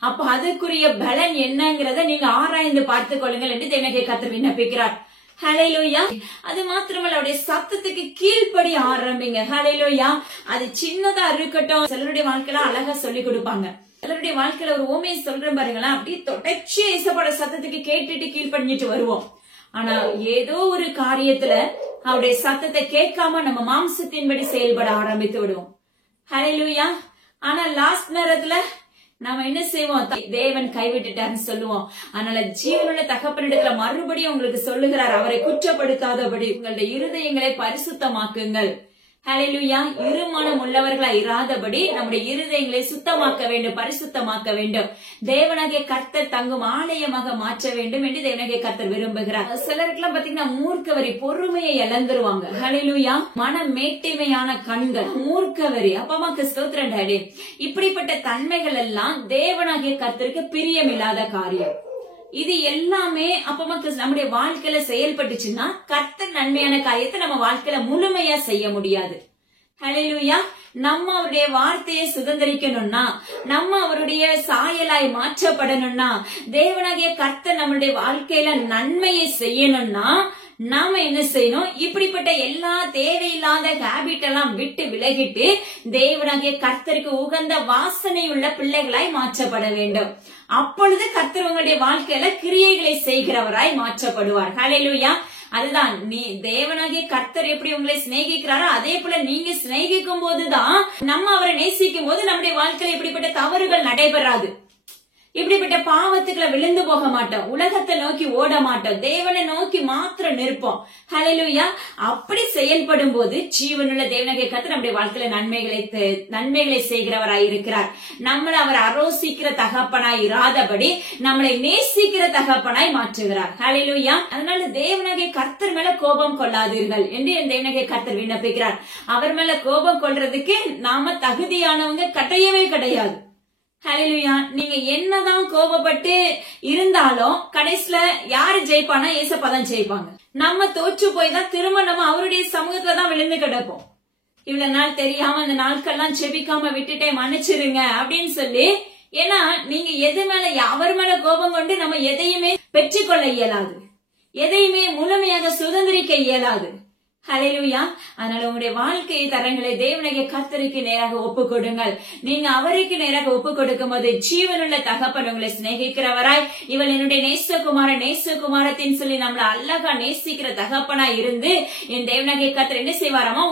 அப்ப அதற்குரிய பலன் என்னங்கிறத நீங்க ஆராய்ந்து பார்த்துக் கொள்ளுங்கள் என்று தேவனாகிய கர்த்தர் விண்ணப்பிக்கிறார். ஹல்லேலூயா. அது மாத்திரமல்ல, அவருடைய சத்தத்துக்கு கீழ்ப்படி ஆரம்பிங்க. ஹல்லேலூயா. அது சின்னதா இருக்கட்டும். சிலருடைய வாழ்க்கையில அழகா சொல்லி கொடுப்பாங்க. சிலருடைய வாழ்க்கையில ஒரு ஓமையை சொல்றேன் பாருங்களேன், அப்படியே தொடர்ச்சியா இயேசுவோட சத்தத்துக்கு கேட்டுட்டு கீழ்ப்படிஞ்சிட்டு வருவோம். ஆனா ஏதோ ஒரு காரியத்துல அவருடைய சத்தத்தை கேட்காம நம்ம மாம்சத்தின்படி செயல்பட ஆரம்பித்து விடுவோம். ஹல்லேலூயா. ஆனா லாஸ்ட் நேரத்துல நாம என்ன செய்வோம், தேவன் கைவிட்டுட்டாருன்னு சொல்லுவோம். அதனால ஜீவனுள்ள தகப்பனிடத்துல மறுபடியும் உங்களுக்கு சொல்லுகிறார், அவரை குற்றப்படுத்தாதபடி உங்களுடைய இருதயங்களை பரிசுத்தமாக்குங்கள். ஹல்லேலூயா. இருமனம் உள்ளவர்களா இராதபடி நம்முடைய இருதயங்களை சுத்தமாக்க வேண்டும், பரிசுத்தமாக்க வேண்டும். தேவனாகிய கர்த்தர் தங்கும் ஆலயமாக மாற்ற வேண்டும் என்று தேவனாகிய கர்த்தர் விரும்புகிறார். சிலருக்குலாம் பாத்தீங்கன்னா மூர்க்கவரி, பொறுமையை இழந்துருவாங்க. ஹல்லேலூயா. மன மேட்டிமையான கண்கள், மூர்க்கவரி. அப்பமாக்கு ஸ்தோத்திரம் டாடி. இப்படிப்பட்ட தன்மைகள் எல்லாம் தேவனாகிய கர்த்தருக்கு பிரியமில்லாத காரியம். இது எல்லாமே அப்ப நம்முடைய வாழ்க்கையில செயல்பட்டுச்சுன்னா கர்த்தர் நன்மையான காரியத்தை நம்ம வாழ்க்கையில முழுமையா செய்ய முடியாது. ஹல்லேலூயா. நம்ம அவருடைய வார்த்தையை சுதந்திரிக்கணும்னா, நம்ம அவருடைய சாயலாய் மாற்றப்படணும்னா, தேவனாகிய கர்த்தர் நம்மளுடைய வாழ்க்கையில நன்மையை செய்யணும்னா நாம என்ன செய்யணும், இப்படிப்பட்ட எல்லா தேவையில்லாத ஹேபிட் எல்லாம் விட்டு விலகிட்டு தேவனாகிய கர்த்தருக்கு உகந்த வாசனை உள்ள பிள்ளைகளாய் மாற்றப்பட வேண்டும். அப்பொழுது கர்த்தர் உங்களுடைய வாழ்க்கையில கிரியைகளை செய்கிறவராய் மாற்றப்படுவார். ஹல்லேலூயா. அதுதான் நீ தேவனாகிய கர்த்தர் எப்படி உங்களை சிநேகிக்கிறாரோ அதே போல நீங்க சிநேகிக்கும் போதுதான், நம்ம அவரை நேசிக்கும் போது நம்முடைய வாழ்க்கையில இப்படிப்பட்ட தவறுகள் நடைபெறாது. இப்படிப்பட்ட பாவத்துக்களை விழுந்து போக மாட்டோம், உலகத்தை நோக்கி ஓட மாட்டோம், தேவனை நோக்கி மாத்திரம் நிற்போம். ஹல்லேலூயா. அப்படி செயல்படும் போது ஜீவனுள்ள தேவனாகிய கர்த்தர் நம்முடைய வாழ்க்கையில நன்மைகளை செய்கிறவராய் இருக்கிறார். நம்மளை அவர் அரோசிக்கிற தகப்பனாய் இராதபடி நம்மளை நேசிக்கிற தகப்பனாய் மாற்றுகிறார். ஹல்லேலூயா. அதனால தேவனாகிய கர்த்தர் மேல கோபம் கொள்ளாதீர்கள் என்று என் தேவனாகிய கர்த்தர் விண்ணப்பிக்கிறார். அவர் மேல கோபம் கொள்றதுக்கு நாம தகுதியானவங்க கிடையவே கிடையாது. ஹல்லேலூயா. நீங்க என்னதான் கோபப்பட்டு இருந்தாலும் கடைசியில யாரு ஜெயிப்பானா? ஏசப்பா தான் ஜெயிப்பாங்க. நம்ம தோற்று போய் தான் திரும்ப நம்ம அவருடைய சமூகத்துலதான் விழுந்து கிடப்போம். இவ்வளவு நாள் தெரியாம அந்த நாட்கள்லாம் செபிக்காம விட்டுட்டே மன்னிச்சிருங்க அப்படின்னு சொல்லி. ஏன்னா நீங்க எது மேல அவர் மேல கோபம் கொண்டு நம்ம எதையுமே பெற்றுக்கொள்ள இயலாது, எதையுமே முழுமையாக சுதந்திரிக்க இயலாது. ஹல்லேலூயா. அதனால உங்களுடைய வாழ்க்கை தரங்களை தேவனுடைய கர்த்தருக்கு நேராக ஒப்பு கொடுங்கள். நீங்க அவருக்கு நேராக ஒப்பு கொடுக்கும் போது ஜீவனுள்ள தகப்பன் உங்களை சிநேகிக்கிறவராய், இவள் என்னுடைய நேசகுமாரத்தின் சொல்லி நம்மள அழகா நேசிக்கிற தகப்பனாய் இருந்து என் தேவனுடைய கர்த்தர் என்ன செய்வாராமா?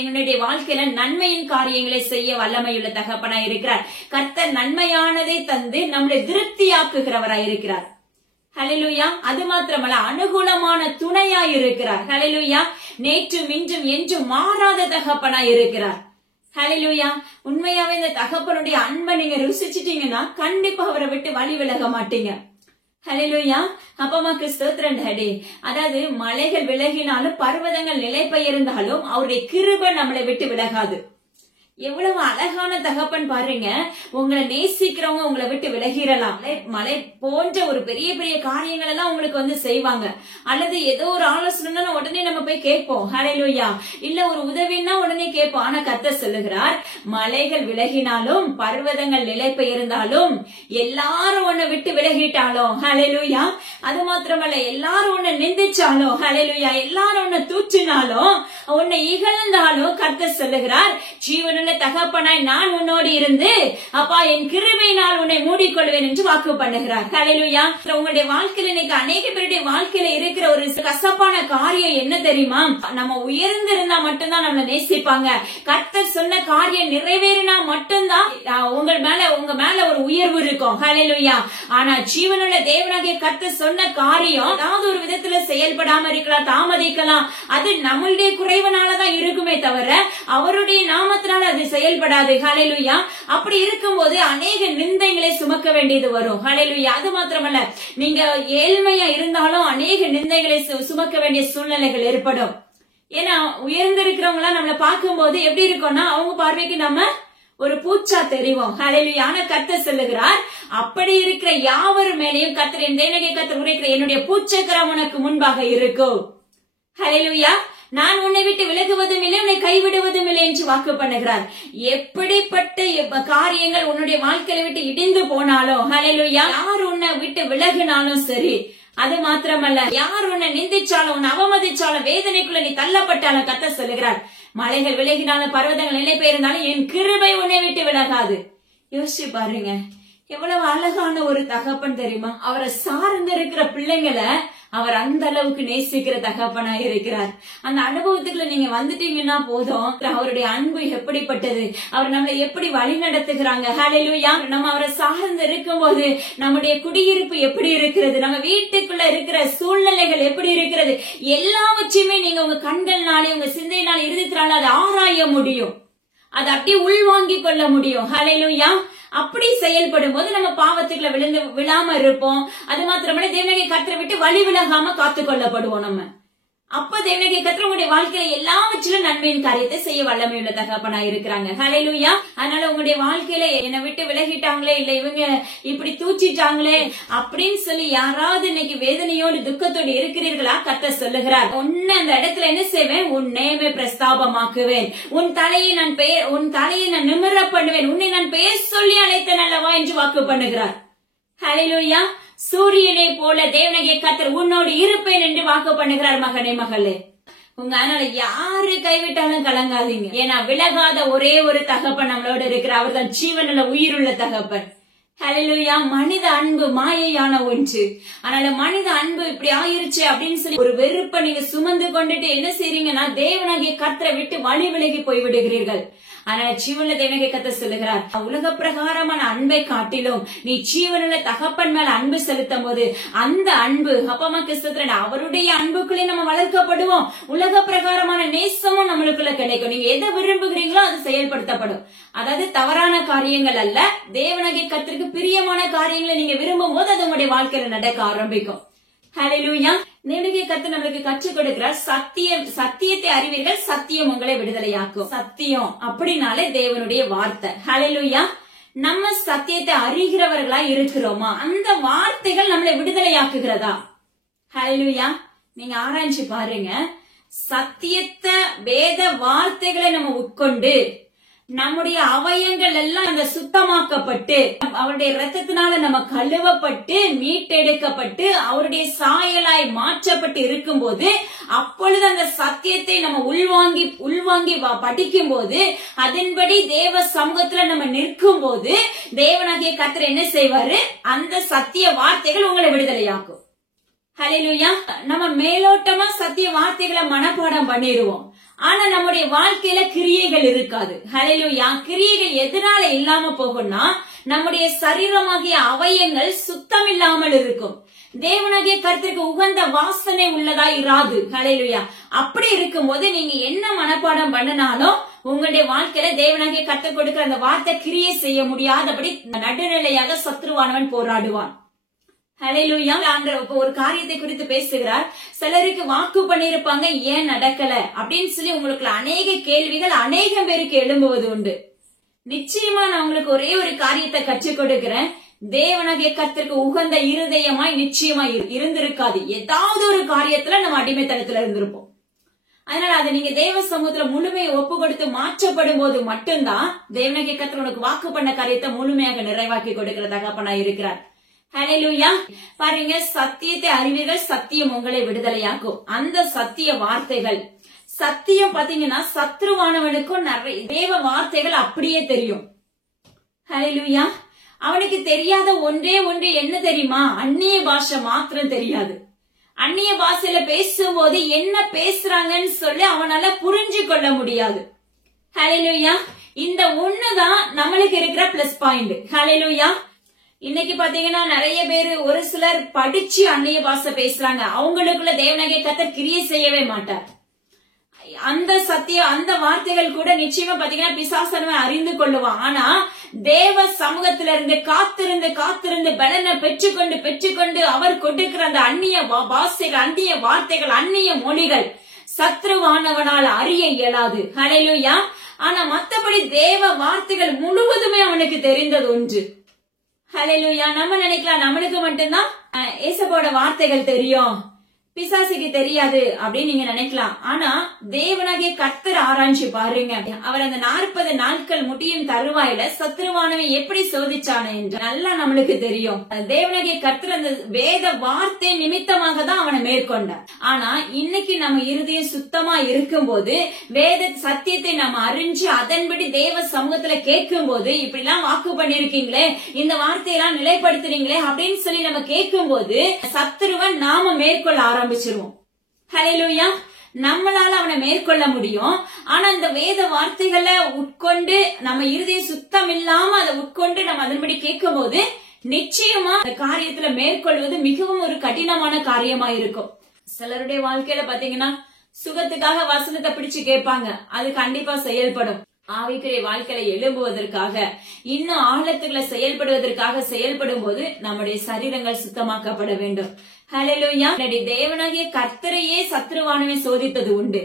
எங்களுடைய வாழ்க்கையில நன்மையின் காரியங்களை செய்ய வல்லமையுள்ள தகப்பனாய் இருக்கிறார். கர்த்தர் நன்மையானதை தந்து நம்மளை திருப்தியாக்குகிறவராய் இருக்கிறார். ஹல்லேலூயா. அது மாத்திரமல்ல, அனுகூலமான துணையாய் இருக்கிறார். ஹல்லேலூயா. நேற்றும் இன்றும் என்றும் மாறாத தகப்பனாய் இருக்கிறார். ஹல்லேலூயா. உண்மையாவே இந்த தகப்பனுடைய அன்பை நீங்க ருசிச்சிட்டீங்கன்னா கண்டிப்பா அவரை விட்டு வழி விலக மாட்டீங்க. ஹல்லேலூயா. அப்பமாக்கு ஸ்தோத்திரம் டாடி. அதாவது மலைகள் விலகினாலும் பர்வதங்கள் நிலை பெயர்ந்தாலும் அவருடைய கிருபை நம்மளை விட்டு விலகாது. எவ்வளவு அழகான தகப்பன் பாருங்க. உங்களை நேசிக்கிறவங்க உங்களை விட்டு விலகிடலாம். மலை போன்ற ஒரு பெரிய பெரிய காரியங்கள் எல்லாம் உங்களுக்கு செய்வாங்க. அல்லது ஏதோ ஒரு ஆலோசனை உடனே நம்ம போய் கேட்போம். ஹல்லேலூயா. இல்ல ஒரு உதவின்னா உடனே கேட்போம். ஆனா கர்த்தர் சொல்லுகிறார், மலைகள் விலகினாலும் பர்வதங்கள் நிலை பெயர்ந்தாலும் எல்லாரும் உன்னை விட்டு விலகிட்டாலும், ஹல்லேலூயா. அது மாத்திரமல்ல, எல்லாரும் உன்னை நிந்திச்சாலும், ஹல்லேலூயா, எல்லாரும் உன்னை தூற்றினாலும், உன்னை இகழ்ந்தாலும் கர்த்தர் சொல்லுகிறார், ஜீவன தகப்பனாய் நான் உன்னோடு இருந்து அப்பா என் கிருபையினால் உன்னை மூடிக்கொள்வேன் என்று வாக்கு பண்ணுகிறார். ஹல்லேலூயா. உங்களுடைய வாழ்க்கையில இன்னைக்கு அநேக பேருடைய வாழ்க்கையில இருக்கிற ஒரு கசப்பான காரியம் என்ன தெரியுமா? நம்ம உயர்ந்திருந்தா மட்டும்தான் நம்மளை நேசிப்பாங்க. கர்த்தர் சொன்ன காரியம் நிறைவேறினா மட்டும்தான் உங்க மேல ஒரு உயர்வு இருக்கும். ஹல்லேலூயா. ஆனா ஜீவனுள்ள தேவனாகிய கர்த்தர் சொன்ன காரியம் ஏதாவது ஒரு விதத்துல செயல்படாம இருக்கலாம், தாமதிக்கலாம். அது நம்மளுடைய குறைவனாலதான் இருக்குமே தவிர அவருடைய நாமத்தினால அது செயல்படாது. ஹல்லேலூயா. அப்படி இருக்கும்போது அநேக நிந்தைகளை சுமக்க வேண்டியது வரும். ஹல்லேலூயா. அது மாத்திரமல்ல, நீங்க ஏழ்மையா இருந்தாலும் அநேக நிந்தைகளை சுமக்க வேண்டிய சூழ்நிலைகள் ஏற்படும். ஏன்னா உயர்ந்திருக்கிறவங்க நம்மளை பார்க்கும் போது எப்படி இருக்கும்னா அவங்க பார்வைக்கு நம்ம ஒரு பூச்சா தெரியும். ஹல்லேலூயா. ஆனா கர்த்தர் சொல்லுகிறார், அப்படி இருக்கிற யாவர் மேலேயும் கர்த்தர் என் தேவனாகிய கர்த்தர் உரைக்கிற என்னுடைய பூச்சக்கரம் உனக்கு முன்பாக இருக்கும். ஹல்லேலூயா. நான் உன்னை விட்டு விலகுவதும் இல்லை, உன்னை கைவிடுவதும் இல்லை என்று வாக்கு பண்ணுகிறார். எப்படிப்பட்ட காரியங்கள் உன்னுடைய வாழ்க்கையில விட்டு இடிந்து போனாலும், ஹல்லேலூயா, யார் உன்னை விட்டு விலகினாலும் சரி, அது மாத்திரமல்ல, யார் உன்னை நிந்திச்சாலும் உன்னை அவமதிச்சாலும் வேதனைக்குள்ள நீ தள்ளப்பட்டாலும் கர்த்தர் சொல்லுகிறார், மலைகள் விலகினாலும் பர்வதங்கள் நிலை பெயர்ந்தாலும் என் கிருபை உன்னை விட்டு விலகாது. யோசிச்சு பாருங்க, எவ்வளவு அழகான ஒரு தகப்பன் தெரியுமா? அவரை சார்ந்து இருக்கிற பிள்ளைங்களை அவர் அந்த அளவுக்கு நேசிக்கிற தகப்பனா இருக்கிறார். அந்த அனுபவத்துக்குள்ள நீங்க வந்துட்டீங்கன்னா போதும், அவருடைய அன்பு எப்படிப்பட்டது, அவர் நம்மளை எப்படி வழி நடத்துகிறாங்க. ஹல்லேலூயா. நம்ம அவரை சார்ந்து இருக்கும் போது நம்முடைய குடியிருப்பு எப்படி இருக்கிறது, நம்ம வீட்டுக்குள்ள இருக்கிற சூழ்நிலைகள் எப்படி இருக்கிறது, எல்லாவற்றையுமே நீங்க உங்க கண்கள்னாலே உங்க சிந்தையினால் இருதயத்தினால அதை ஆராய முடியும், அதை அப்படியே உள்வாங்கிக் கொள்ள முடியும். ஹல்லேலூயா. அப்படி செயல்படும் போது நம்ம பாவத்துக்குள்ள விழாம இருப்போம். அது மாத்திரமல்ல, தேவனாகிய கர்த்தரை விட்டு வழி விலகாம காத்துக் கொள்ளப்படுவோம் நம்ம. அப்ப தேவனாகிய கர்த்தர் உங்களுடைய வாழ்க்கையில எல்லாவற்றிலும் நன்மையின் காரியத்தை செய்ய வல்லமையுள்ள தகப்பனா இருக்கிறாங்க. ஹல்லேலூயா. அதனால உங்களுடைய வாழ்க்கையில என்னை விட்டு விலகிட்டாங்களே, இல்ல இவங்க இப்படி தூச்சிட்டாங்களே அப்படின்னு சொல்லி யாராவது இன்னைக்கு வேதனையோடு துக்கத்தோடு இருக்கிறீர்களா? கர்த்தர் சொல்லுகிறார், உன்னை அந்த இடத்துல என்ன செய்வேன்? உன் நேமை பிரஸ்தாபமாக்குவேன், உன் தலையை நான் நிமிர பண்ணுவேன், உன்னை நான் பெயர் சொல்லி அழைத்தேன் அல்லவா என்று வாக்கு பண்ணுகிறார். ஹல்லேலூயா. சூரியனை போல தேவனாகிய கர்த்தர் உன்னோடு இருப்பேன் என்று வாக்கு பண்ணுகிறார். மகனே, மகளே, அதனால யாரு கைவிட்டாலும் கலங்காதீங்க. ஏன்னா விலகாத ஒரே ஒரு தகப்பன் நம்மளோட இருக்கிற, அவர் தான் ஜீவனுள்ள உயிருள்ள தகப்பன். ஹல்லேலூயா. மனித அன்பு மாயையான ஒன்று. அதனால மனித அன்பு இப்படி ஆயிருச்சு அப்படின்னு சொல்லி ஒரு வெறுப்பை நீங்க சுமந்து கொண்டுட்டு என்ன செய்றீங்கன்னா தேவனாகிய கர்த்தரை விட்டு வழி விலகி போய் விடுகிறீர்கள். ஆனா ஜீவனுள்ள தேவனாகிய கர்த்தர் சொல்லுகிறார், உலக பிரகாரமான அன்பை காட்டிலும் நீ ஜீவனுள்ள தகப்பன் மேல அன்பு செலுத்தும் போது அந்த அன்பு அப்பமாக்கு ஸ்தோத்திரம், அவருடைய அன்புக்குள்ளே நம்ம வளர்க்கப்படுவோம். உலக பிரகாரமான நேசமும் நம்மளுக்குள்ள கிடைக்கும். நீங்க எதை விரும்புகிறீங்களோ அது செயல்படுத்தப்படும். அதாவது தவறான காரியங்கள் அல்ல, தேவனாகிய கர்த்தருக்கு பிரியமான காரியங்களை நீங்க விரும்பும் போது அது உங்களுடைய வாழ்க்கையில நடக்க ஆரம்பிக்கும். ஹல்லேலூயா. தேவனாகிய கர்த்தர் நம்மளுக்கு கற்றுக் கொடுக்கிறார், சத்தியத்தை அறிவீர்கள், சத்தியம் உங்களை விடுதலையாக்கும். சத்தியம் அப்படின்னாலே தேவனுடைய வார்த்தை. ஹல்லேலூயா. நம்ம சத்தியத்தை அறிகிறவர்களா இருக்கிறோமா? அந்த வார்த்தைகள் நம்மளை விடுதலையாக்குகிறதா? ஹல்லேலூயா. நீங்க ஆராய்ச்சி பாருங்க. சத்தியத்தை வேத வார்த்தைகளை நம்ம உட்கொண்டு நம்முடைய அவயங்கள் எல்லாம் அந்த சுத்தமாக்கப்பட்டு அவருடைய இரத்தத்தினால நம்ம கழுவப்பட்டு மீட்டெடுக்கப்பட்டு அவருடைய சாயலாய் மாற்றப்பட்டு இருக்கும்போது, அப்பொழுது அந்த சத்தியத்தை நம்ம உள்வாங்கி படிக்கும் போது, அதன்படி தேவ சமூகத்துல நம்ம நிற்கும் போது, தேவனாகிய கர்த்தர் என்ன செய்வாரு? அந்த சத்திய வார்த்தைகள் உங்களை விடுதலையாக்கும். ஹல்லேலூயா. நம்ம மேலோட்டமா சத்திய வார்த்தைகளை மனப்பாடம் பண்ணிடுவோம். ஆனா நம்முடைய வாழ்க்கையில கிரியைகள் இருக்காது. ஹல்லேலூயா. கிரியைகள் எதனால இல்லாம போகும்னா, நம்முடைய சரீரமாகிய அவயங்கள் சுத்தம் இல்லாமல் இருக்கும். தேவனாகிய கர்த்தருக்கு உகந்த வாசனை உள்ளதா இராது. ஹல்லேலூயா. அப்படி இருக்கும்போது நீங்க என்ன மனப்பாடம் பண்ணினாலும் உங்களுடைய வாழ்க்கையில தேவனாகிய கர்த்தர் கொடுக்கிற அந்த வார்த்தை கிரியை செய்ய முடியாதபடி நடுநிலையாக சத்ருவானவன் போராடுவான். ஹல்லேலூயா. ஆண்டவர் ஒரு காரியத்தை குறித்து பேசுகிறார். சிலருக்கு வாக்கு பண்ணிருப்பாங்க, ஏன் நடக்கல அப்படின்னு சொல்லி உங்களுக்கு அநேக கேள்விகள் அநேகம் பேருக்கு எழும்புவது உண்டு. நிச்சயமா நான் உங்களுக்கு ஒரே ஒரு காரியத்தை கற்றுக் கொடுக்கிறேன். தேவனாகிய கர்த்தருக்கு உகந்த இருதயமாய் நிச்சயமா இருந்திருக்காது. ஏதாவது ஒரு காரியத்துல நம்ம அடிமைத்தனத்துல இருந்திருப்போம். அதனால அதை நீங்க தேவ சமூகத்துல முழுமையை ஒப்பு கொடுத்து மாற்றப்படும் போது மட்டும்தான் தேவனாகிய கர்த்தர் உனக்கு வாக்கு பண்ண காரியத்தை முழுமையாக நிறைவாக்கி கொடுக்கிற தகப்பனா இருக்கிறார். ஹல்லேலூயா. பாருங்க, சத்தியத்தை அறிவீர்கள், சத்தியம் உங்களை விடுதலையாக்கும். அந்த சத்திய வார்த்தைகள், சத்தியம் பாத்தீங்கன்னா சத்ருவானவனுக்கும் நிறைய தேவ வார்த்தைகள் அப்படியே தெரியும். ஹல்லேலூயா. அவனுக்கு தெரியாத ஒன்றே ஒன்று என்ன தெரியுமா? அந்நிய பாஷை மாத்திரம் தெரியாது. அந்நிய பாஷையில பேசும்போது என்ன பேசுறாங்கன்னு சொல்லி அவனால புரிஞ்சு கொள்ள முடியாது. ஹல்லேலூயா. இந்த ஒண்ணுதான் நம்மளுக்கு இருக்கிற பிளஸ் பாயிண்ட். ஹல்லேலூயா. இன்னைக்கு பாத்தீங்கன்னா நிறைய பேரு, ஒரு சிலர் படிச்சு அந்நிய பாஷை பேசுறாங்க. அவங்களுக்குள்ள தேவனாகிய கர்த்தர் கிரியை செய்யவே மாட்டார். அந்த சத்தியம், அந்த வார்த்தைகள் கூட நிச்சயமா பாத்தீங்கன்னா பிசாசனவன் அறிந்து கொள்ளுவான். ஆனா தேவ சமூகத்தில இருந்து காத்திருந்து பலனை பெற்றுக்கொண்டு அவர் கொடுக்கிற அந்த அந்நிய பாஷைகள், அந்நிய வார்த்தைகள், அந்நிய மொழிகள் சத்ருவானவனால் அறிய இயலாது. ஹல்லேலூயா. ஆனா மத்தபடி தேவ வார்த்தைகள் முழுவதுமே அவனுக்கு தெரிந்தது ஒன்று. ஹல்லேலூயா. நம்ம நினைக்கலாம் நம்மளுக்கு மட்டும்தான் ஏசப்பாவோட வார்த்தைகள் தெரியும், பிசாசுக்கு தெரியாது அப்படின்னு நீங்க நினைக்கலாம். ஆனா தேவனாகிய கர்த்தர் ஆராய்ச்சி பாருங்க. அவர் அந்த 40 நாட்கள் முடியும் தருவாயில சத்ருவானவன் எப்படி சோதிச்சானே என்று நல்லா நம்மளுக்கு தெரியும். தேவனாகிய கர்த்தர் அந்த வேத வார்த்தை நிமித்தமாக தான் அவனை மேற்கொண்டார். ஆனா இன்னைக்கு நம்ம இருதயம் சுத்தமா இருக்கும் போது, வேத சத்தியத்தை நம்ம அறிஞ்சு அதன்படி தேவ சமூகத்துல கேட்கும் போது, இப்படி எல்லாம் வாக்கு பண்ணிருக்கீங்களே, இந்த வார்த்தையெல்லாம் நிலைப்படுத்துறீங்களே அப்படின்னு சொல்லி நம்ம கேட்கும் போது, சத்ருவன் நாம மேற்கொள்ள ஆரம்பிச்சிருவோம். ஹல்லேலூயா. நம்மளால அவனை மேற்கொள்ள முடியும். ஆனா இந்த வேத வார்த்தைகளை உட்கொண்டு நம்ம இருதயம் சுத்தம் இல்லாம அதை உட்கொண்டு நம்ம அதன்படி கேட்கும் போது நிச்சயமா அந்த காரியத்துல மேற்கொள்வது மிகவும் ஒரு கடினமான காரியமா இருக்கும். சிலருடைய வாழ்க்கையில பாத்தீங்கன்னா சுகத்துக்காக வசனத்தை பிடிச்சு கேட்பாங்க, அது கண்டிப்பா செயல்படும். ஆவிக்குரிய வாழ்க்கையில எழும்புவதற்காக, இன்னும் ஆழத்துக்குள்ள செயல்படுவதற்காக செயல்படும் போது நம்முடைய சரீரங்கள் சுத்தமாக்கப்பட வேண்டும். ஹல்லேலூயா. தேவனாகிய கர்த்தரையே சத்ருவானவன் சோதித்தது உண்டு.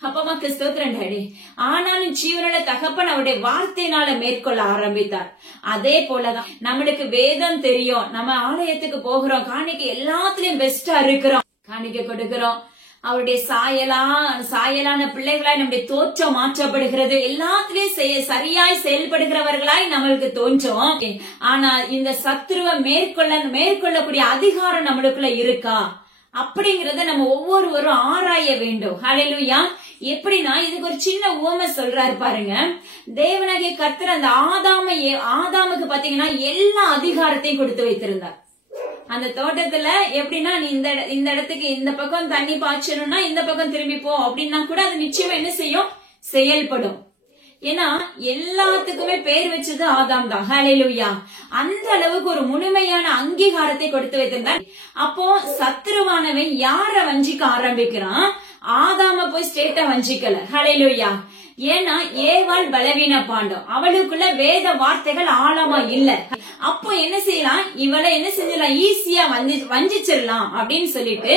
அப்பமாக்கு ஸ்தோத்திரம் டாடி. ஆனாலும் ஜீவனுள்ள தகப்பன் அவருடைய வார்த்தையினால மேற்கொள்ள ஆரம்பித்தார். அதே போலதான் நம்மளுக்கு வேதம் தெரியும், நம்ம ஆலயத்துக்கு போகிறோம், காணிக்கை எல்லாத்துலயும் பெஸ்டா இருக்கிறோம், காணிக்கை கொடுக்கிறோம், அவருடைய சாயலான பிள்ளைகளாய் நம்முடைய தோற்றம் மாற்றப்படுகிறது, எல்லாத்திலயும் சரியாய் செயல்படுகிறவர்களாய் நம்மளுக்கு தோன்றும். ஆனா இந்த சத்ருவை மேற்கொள்ளக்கூடிய அதிகாரம் நம்மளுக்குள்ள இருக்கா அப்படிங்கறத நம்ம ஒவ்வொருவரும் ஆராய வேண்டும். ஹல்லேலூயா. எப்படின்னா இதுக்கு ஒரு சின்ன உவமை சொல்றாரு பாருங்க. தேவனாகிய கர்த்தர் அந்த ஆதாமுக்கு பாத்தீங்கன்னா எல்லா அதிகாரத்தையும் கொடுத்து வைத்திருந்தார். அந்த தோட்டத்துல எப்படின்னா நீ இந்த இடத்துக்கு இந்த பக்கம் தண்ணி பாய்ச்சணும்னா இந்த பக்கம் திரும்பி போ அப்படின்னா கூட அது நிச்சயமா என்ன செய்யும்? செயல்படும். ஏன்னா எல்லாத்துக்குமே பேர் வச்சது ஆதாம் தான். ஹல்லேலூயா. அந்த அளவுக்கு ஒரு முழுமையான அங்கீகாரத்தை கொடுத்து வைத்திருந்தார். அப்போ சத்ருவானவன் யார வஞ்சிக்க ஆரம்பிக்கிறான்? ஆதாம போய் ஸ்ட்ரெயிட்டா வஞ்சிக்கல. ஹல்லேலூயா. ஏன்னா ஏவாள் பலவீன பாண்டம், அவளுக்குள்ள வேத வார்த்தைகள் ஆழமா இல்ல. அப்போ என்ன செய்யலாம்? இவளை என்ன செஞ்சிடலாம்? ஈஸியா வஞ்சிச்சிடலாம் அப்படின்னு சொல்லிட்டு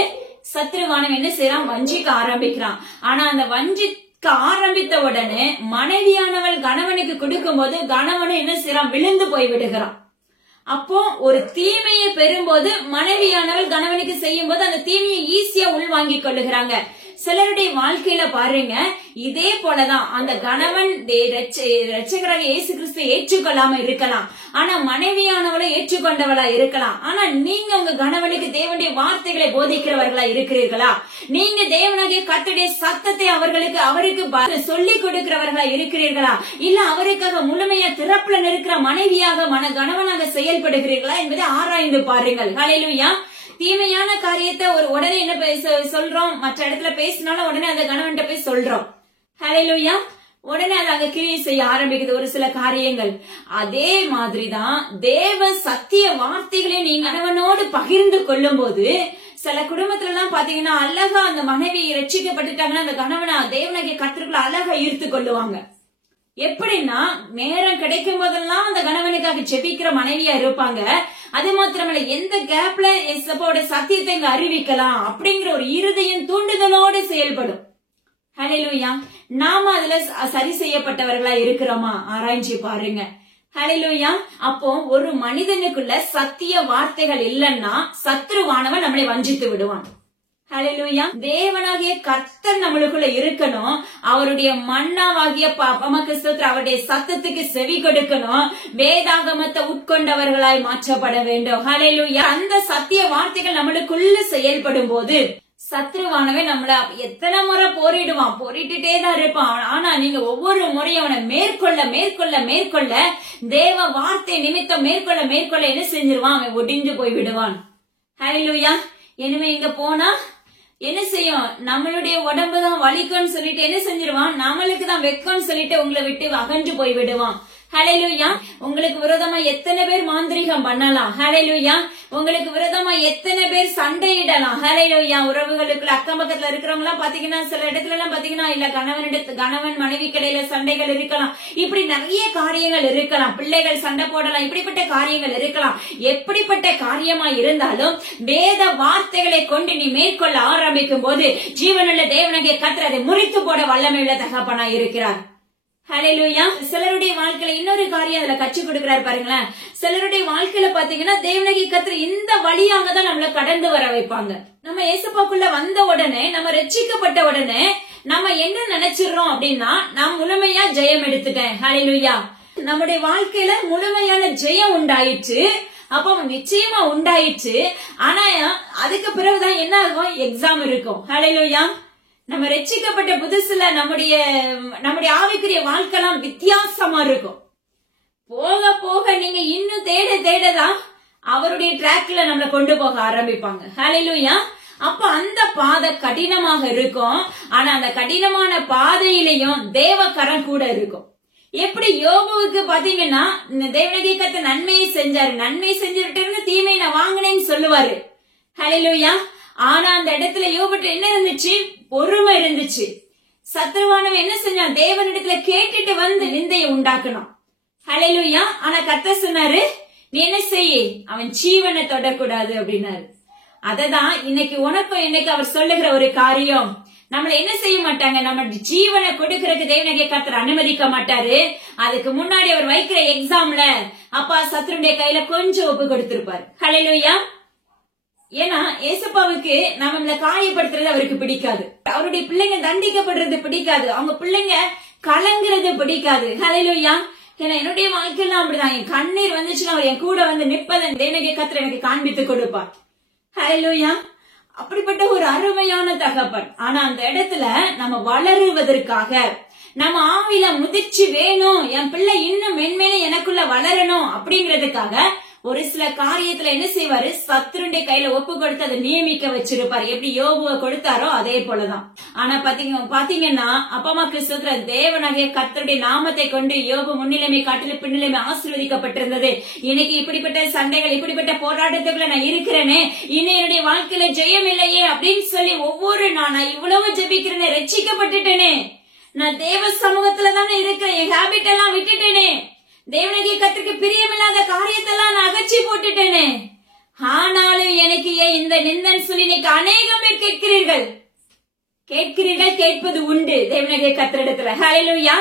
சத்ருவானவன் என்ன செய்யறான்? வஞ்சிக்க ஆரம்பிக்கிறான். ஆனா அந்த ஆரம்பித்த உடனே மனைவியானவள் கணவனுக்கு கொடுக்கும் போது கணவனும் என்ன செய்யறான், விழுந்து போய் விடுகிறான். அப்போ ஒரு தீமையை பெறும்போது மனைவியானவள் கணவனுக்கு செய்யும் போது அந்த தீமையை ஈஸியா உள்வாங்கிக் கொள்ளுகிறாங்க. சிலருடைய வாழ்க்கையில பாருங்க, இதே போலதான் அந்த கணவன் இரட்சகராக இயேசு கிறிஸ்து ஏற்றுக்கொள்ளாம இருக்கலாம், ஆனா மனைவியானவளை ஏற்றுக்கொண்டவளா இருக்கலாம். ஆனா நீங்க உங்க கணவனுக்கு தேவனுடைய வார்த்தைகளை போதிக்கிறவர்களா இருக்கிறீர்களா? நீங்க தேவனாகிய கர்த்தருடைய சத்தத்தை அவருக்கு சொல்லிக் கொடுக்கிறவர்களா இருக்கிறீர்களா? இல்ல அவருக்காக முழுமையா திறப்புல நிற்கிற மனைவியாக கணவனாக செயல்படுகிறீர்களா என்பதை ஆராய்ந்து பாருங்கள். ஹல்லேலூயா. தீமையான காரியத்தை உடனே என்ன சொல்றோம், மற்ற இடத்துல பேசினாலும் உடனே அந்த கணவன்கிட்ட போய் சொல்றோம். ஹல்லேலூயா. உடனே அது அங்க கிரியை செய்ய ஆரம்பிக்குது ஒரு சில காரியங்கள். அதே மாதிரிதான் தேவ சத்திய வார்த்தைகளை நீங்க கணவனோடு பகிர்ந்து கொள்ளும் போது சில குடும்பத்துல எல்லாம் பாத்தீங்கன்னா அழகா அந்த மனைவி ரட்சிக்கப்பட்டுட்டாங்கன்னா அந்த கணவனை தேவனாகிய கர்த்தருக்குள்ள அழகா ஈர்த்து கொள்ளுவாங்க. எப்படின்னா நேரம் கிடைக்கும் போதெல்லாம் அந்த கணவனுக்காக ஜெபிக்கிற மனைவியா இருப்பாங்க. அது மாத்திரமல்ல, எந்த கேப்ல எசப்பாவோட சத்தியத்தை இங்க அறிவிக்கலாம் அப்படிங்கிற ஒரு இருதயம் தூண்டுதலோடு செயல்படும். ஹல்லேலூயா. நாம அதுல சரி செய்யப்பட்டவர்களா இருக்கிறோமா ஆராய்ச்சி பாருங்க. ஹல்லேலூயா. அப்போ ஒரு மனிதனுக்குள்ள சத்திய வார்த்தைகள் இல்லைன்னா சத்ருவானவன் நம்மளை வஞ்சித்து விடுவான். ஹல்லேலூயா. தேவனாகிய கர்த்தர் நம்மளுக்குள்ள இருக்கணும். அவருடைய மன்னாவாகிய நமக்கு அவருடைய சத்தத்துக்கு செவி கொடுக்கணும். வேதாகமத்தை உட்கொண்டவர்களாய் மாற்றப்பட வேண்டும். ஹல்லேலூயா. அந்த சத்திய வார்த்தைகள் நம்மளுக்குள்ள செயல்படும் போது சத்ருவானவன் நம்மள எத்தனை முறை போரிட்டுட்டே தான் இருப்பான். ஆனா நீங்க ஒவ்வொரு முறையும் அவனை மேற்கொள்ள தேவ வார்த்தை நிமித்தம் மேற்கொள்ள என்ன செஞ்சிருவான், அவன் ஒடிந்து போய் விடுவான். ஹல்லேலூயா. எனவே இங்க போனா என்ன செய்யும், நம்மளுடைய உடம்புதான் வலிக்கும்னு சொல்லிட்டு என்ன செஞ்சிருவான், நம்மளுக்கு தான் வெக்கம்னு சொல்லிட்டு உங்களை விட்டு அகன்று போய் விடுவான். ஹல்லேலூயா. உங்களுக்கு விரோதமா எத்தனை பேர் மாந்திரிகம் பண்ணலாம். ஹல்லேலூயா. உங்களுக்கு விரோதமா எத்தனை பேர் சண்டையிடலாம். ஹல்லேலூயா. உறவுகளுக்குள்ள அக்கம் பக்கத்துல இருக்கிறவங்க எல்லாம் பாத்தீங்கன்னா சில இடத்துல எல்லாம் பாத்தீங்கன்னா இல்ல கணவன் மனைவி கடையில சண்டைகள் இருக்கலாம். இப்படி நிறைய காரியங்கள் இருக்கலாம். பிள்ளைகள் சண்டை போடலாம். இப்படிப்பட்ட காரியங்கள் இருக்கலாம். எப்படிப்பட்ட காரியமா இருந்தாலும் வேத வார்த்தைகளை கொண்டு நீ மேற்கொள்ள ஆரம்பிக்கும் போது ஜீவனுள்ள தேவனாகிய கர்த்தர் அதை முறித்து போட வல்லமையுள்ள தகப்பனா இருக்கிறார். ஹல்லேலூயா. சிலருடைய வாழ்க்கையில இன்னொரு காரியம் அதுல கற்றுக் கொடுக்கிறார் பாருங்களேன். சிலருடைய வாழ்க்கையில பாத்தீங்கன்னா தேவனாகிய கர்த்தர் இந்த வழியாக தான் நம்மள கடந்து வர வைப்பாங்க. நம்ம இயேசுவுக்குள்ள வந்த உடனே, நம்ம ரட்சிக்கப்பட்ட உடனே நம்ம என்ன நினைச்சிடறோம் அப்படின்னா, நான் முழுமையா ஜெயம் எடுத்துட்டேன். ஹல்லேலூயா. நம்முடைய வாழ்க்கையில முழுமையான ஜெயம் உண்டாயிற்று. அப்ப நிச்சயமா உண்டாயிற்று. ஆனா அதுக்கு பிறகுதான் என்ன ஆகும், எக்ஸாம் இருக்கும். ஹல்லேலூயா. நம்ம ரட்சிக்கப்பட்ட புதுசுல நம்முடைய ஆவிக்குரிய வாழ்க்கைலாம் வித்தியாசமா இருக்கும். போக போக நீங்க இன்னும் தேடதான் அவருடைய டிராக்ல நம்மளை கொண்டு போக ஆரம்பிப்பாங்க. ஹல்லேலூயா. அப்ப அந்த பாதை கடினமாக இருக்கும். ஆனா அந்த கடினமான பாதையிலையும் தேவக்கரம் கூட இருக்கும். எப்படி யோபுவுக்கு பாத்தீங்கன்னா தேவனாகிய கர்த்தர் நன்மையை செஞ்சாரு, நன்மை செஞ்சுட்டு தீமையை நான் வாங்கினேன்னு சொல்லுவாரு. ஹல்லேலூயா. ஆனா அந்த இடத்துல யோபுட்ட என்ன இருந்துச்சு, பொறுமை இருந்துச்சு. சத்ருவானவன் என்ன செஞ்சான், தேவனிடத்துல கேட்டுட்டு வந்து நிந்தையை உண்டாக்கணும். ஹல்லேலூயா. ஆனா கர்த்தர் சொன்னாரு, நீ என்ன செய்ய, அவன் ஜீவனை தொடக்கூடாது அப்படின்னாரு. அததான் இன்னைக்கு உனக்கும் இன்னைக்கு அவர் சொல்லுகிற ஒரு காரியம். நம்மள என்ன செய்ய மாட்டாங்க, நம்ம ஜீவனை கொடுக்கறதுக்கு தேவனாகிய கர்த்தர் அனுமதிக்க மாட்டாரு. அதுக்கு முன்னாடி அவர் வைக்கிற எக்ஸாம்ல அப்பா சத்ருடைய கையில கொஞ்சம் ஒப்பு கொடுத்திருப்பாரு. ஹல்லேலூயா. ஏன்னா ஏசப்பாவுக்கு நம்மள காயப்படுத்துறது அவருக்கு பிடிக்காது. அவருடைய பிள்ளைங்க தண்டிக்கப்படுறது பிடிக்காது. அவங்க பிள்ளைங்க கலங்குறது பிடிக்காது. ஹல்லேலூயா. ஏன்னா என்னுடைய வாழ்க்கையில அப்படிதான், என் கண்ணீர் வந்துச்சுன்னா அவர் என் கூட வந்து நிற்பதன் தேவனாகிய கர்த்தர் எனக்கு காண்பித்து கொடுப்பார். ஹல்லேலூயா. அப்படிப்பட்ட ஒரு அருமையான தகப்பன். ஆனா அந்த இடத்துல நம்ம வளருவதற்காக, நம்ம ஆவில முதிர்ச்சி வேணும், என் பிள்ளை இன்னும் மென்மேலும் எனக்குள்ள வளரணும் அப்படிங்கறதுக்காக ஒரு சில காரியத்துல என்ன செய்வாரு, சத்துருடைய கையில ஒப்பு கொடுத்து அதை நியமிக்க வச்சிருப்பாரு. எப்படி யோபுவை கொடுத்தாரோ அதே போலதான். ஆனா பாத்தீங்கன்னா அப்பா அம்மா கிறிஸ்துவ தேவனாகிய கர்த்தருடைய நாமத்தை கொண்டு யோபு முன்னிலைமை காட்டிலும் பின்னிலைமை ஆசீர்வதிக்கப்பட்டிருந்தது. இன்னைக்கு இப்படிப்பட்ட சண்டைகள், இப்படிப்பட்ட போராட்டத்துக்குள்ள நான் இருக்கிறேனே, இன்னும் என்னுடைய வாழ்க்கையில ஜெயம் இல்லையே அப்படின்னு சொல்லி ஒவ்வொரு நான் இவ்வளவு ஜெபிக்கிறேனே, ரட்சிக்கப்பட்டுட்டேனே, நான் தேவ சமூகத்துல தானே இருக்கிறேன், என் ஹேபிட் எல்லாம் விட்டுட்டேனே, தேவனாகிய கர்த்தருக்கு பிரியமில்லாத காரியத்தெல்லாம் நான் அகற்றி போட்டுட்டேனே, ஆனாலும் எனக்கு ஏன் இந்த நிந்தன் சொல்லி இன்னைக்கு அநேகம் பேர் கேட்கிறீர்கள். கேட்கிறீர்கள், கேட்பது உண்டு தேவனாகிய கர்த்தரிடத்துல. ஹல்லேலூயா.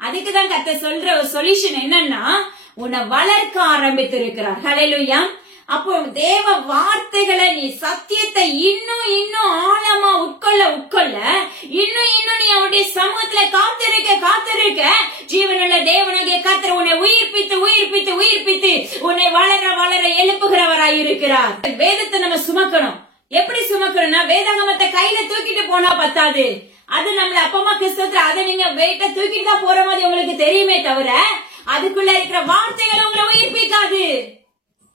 அதுக்குதான் கர்த்தர் சொல்ற ஒரு சொல்யூஷன் என்னன்னா, உன்னை வளர்க்க ஆரம்பித்திருக்கிறார். ஹல்லேலூயா. அப்போ தேவ வார்த்தைகளை, நீ சத்தியத்தை இன்னும் இன்னும் ஆழமா உட்கொள்ள இன்னும் நீ அவருடைய சமூகத்துல காத்திருக்க ஜீவனுள்ள தேவனாகிய கர்த்தர் உன்னை உயிர்ப்பித்து உன்னை வளர எழுப்புகிறவராய் இருக்கிறார். வேதத்தை நம்ம சுமக்கணும். எப்படி சுமக்கணும்னா, வேதாகமத்தை கையில தூக்கிட்டு போனா பத்தாது. அது நம்மள அப்பமா கிறிஸ்தவத்துல அதை நீங்க வெயிட்ட தூக்கிட்டு தான் போற மாதிரி உங்களுக்கு தெரியுமே தவிர, அதுக்குள்ள இருக்கிற வார்த்தைகள் உங்களை உயிர்ப்பிக்காது.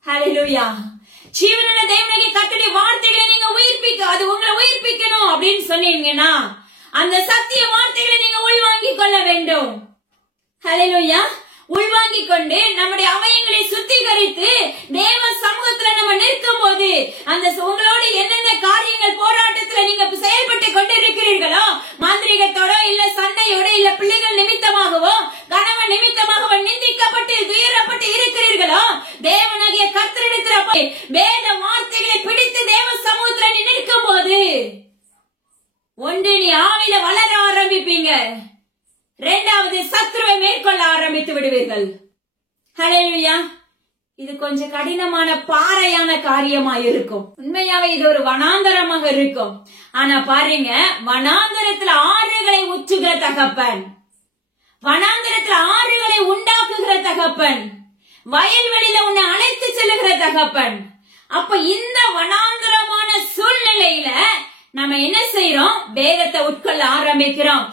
ஹல்லேலூயா. ஜீவனுள்ள தேவனாகிய கர்த்தருடைய வார்த்தைகளை நீங்க அது உங்களை உயிர்ப்பிக்கணும் அப்படின்னு சொன்னீங்கன்னா, அந்த சத்திய வார்த்தைகளை நீங்க உள்வாங்கிக் கொள்ள வேண்டும். ஹல்லேலூயா. உள்வாங்கிக் கொண்டு நம்முடைய அவயங்களை சுத்திகரித்து தேவ சமூகத்துல நம்ம நிற்கும் போது, அந்த உங்களோட என்னென்ன காரியங்கள் போராட்டத்துல நீங்க செயல்பட்டு கொண்டிருக்கிறீர்களோ, மாந்திரிகத்தோட இல்ல சண்டையோட இல்ல பிள்ளைகள் நிமித்தமாகவோ கணவன் நிமித்தமாகவோ நிந்திக்கப்பட்டு துயரப்பட்டு இருக்கிறீர்களோ, தேவனாகிய கர்த்தரிடத்துல போய் வேத வார்த்தைகளை பிடித்து தேவ சமூகத்துல நீ நிற்கும் போது, ஒன்று நீ ஆவில வளர ஆரம்பிப்பீங்க, இரண்டாவது சத்துருவை மேற்கொள்ள ஆரம்பித்து விடுவீர்கள். ஹல்லேலூயா. இது கொஞ்சம் கடினமான பாறையான காரியமா இருக்கும். உண்மையாவே இது ஒரு வனாந்தரமாக இருக்கும். ஆனா பாருங்க, வனாந்தரத்துல ஆறுகளை ஊற்றுகிற தகப்பன், வனாந்தரத்துல ஆறுகளை உண்டாக்குகிற தகப்பன், வயல்வெளியில உன்னை அழைத்து செல்லுகிற தகப்பன். அப்ப இந்த வனாந்தரமான சூழ்நிலையில நம்ம என்ன செய்யறோம்? வேதத்தை உட்கொள்ள ஆரம்பிக்கிறோம்.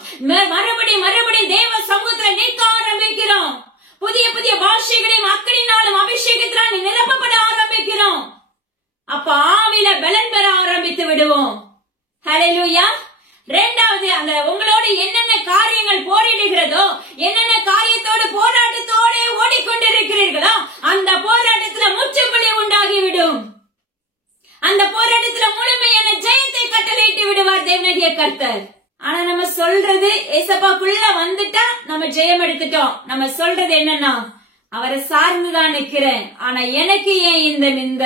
மறுபடியும் தேவ சமூகத்துல நிற்க ஆரம்பிக்கிறோம். புதிய பாஷைகளையும் அக்கினினாலும் அபிஷேகத்தினாலும் நிரப்பப்பட ஆரம்பிக்கிறோம். அப்ப ஆவில பலன் பெற ஆரம்பித்து விடுவோம். ஹல்லேலூயா. இரண்டாவது, அந்த உங்களோட என்னென்ன காரியங்கள் போரிடுகிறதோ, என்னென்ன காரியத்தோடு போராட்டத்தோடு ஓடிக்கொண்டிருக்கிறீர்களோ, அந்த போராட்டத்துல முற்றுப்புள்ளி உண்டாகிவிடும். அந்த போராட்டத்துல முழுமையான ஜெயத்தை கட்டளையிட்டு விடுவார் தேவனாகிய கர்த்தர். ஆனா நம்ம சொல்றது, ஏசப்பாக்குள்ள வந்துட்டா நம்ம ஜெயம் எடுத்துட்டோம். நம்ம சொல்றது என்னன்னா, அவரை சார்ந்துதான் நிக்கிறேன், ஆனா எனக்கு ஏன் இந்த நிந்த?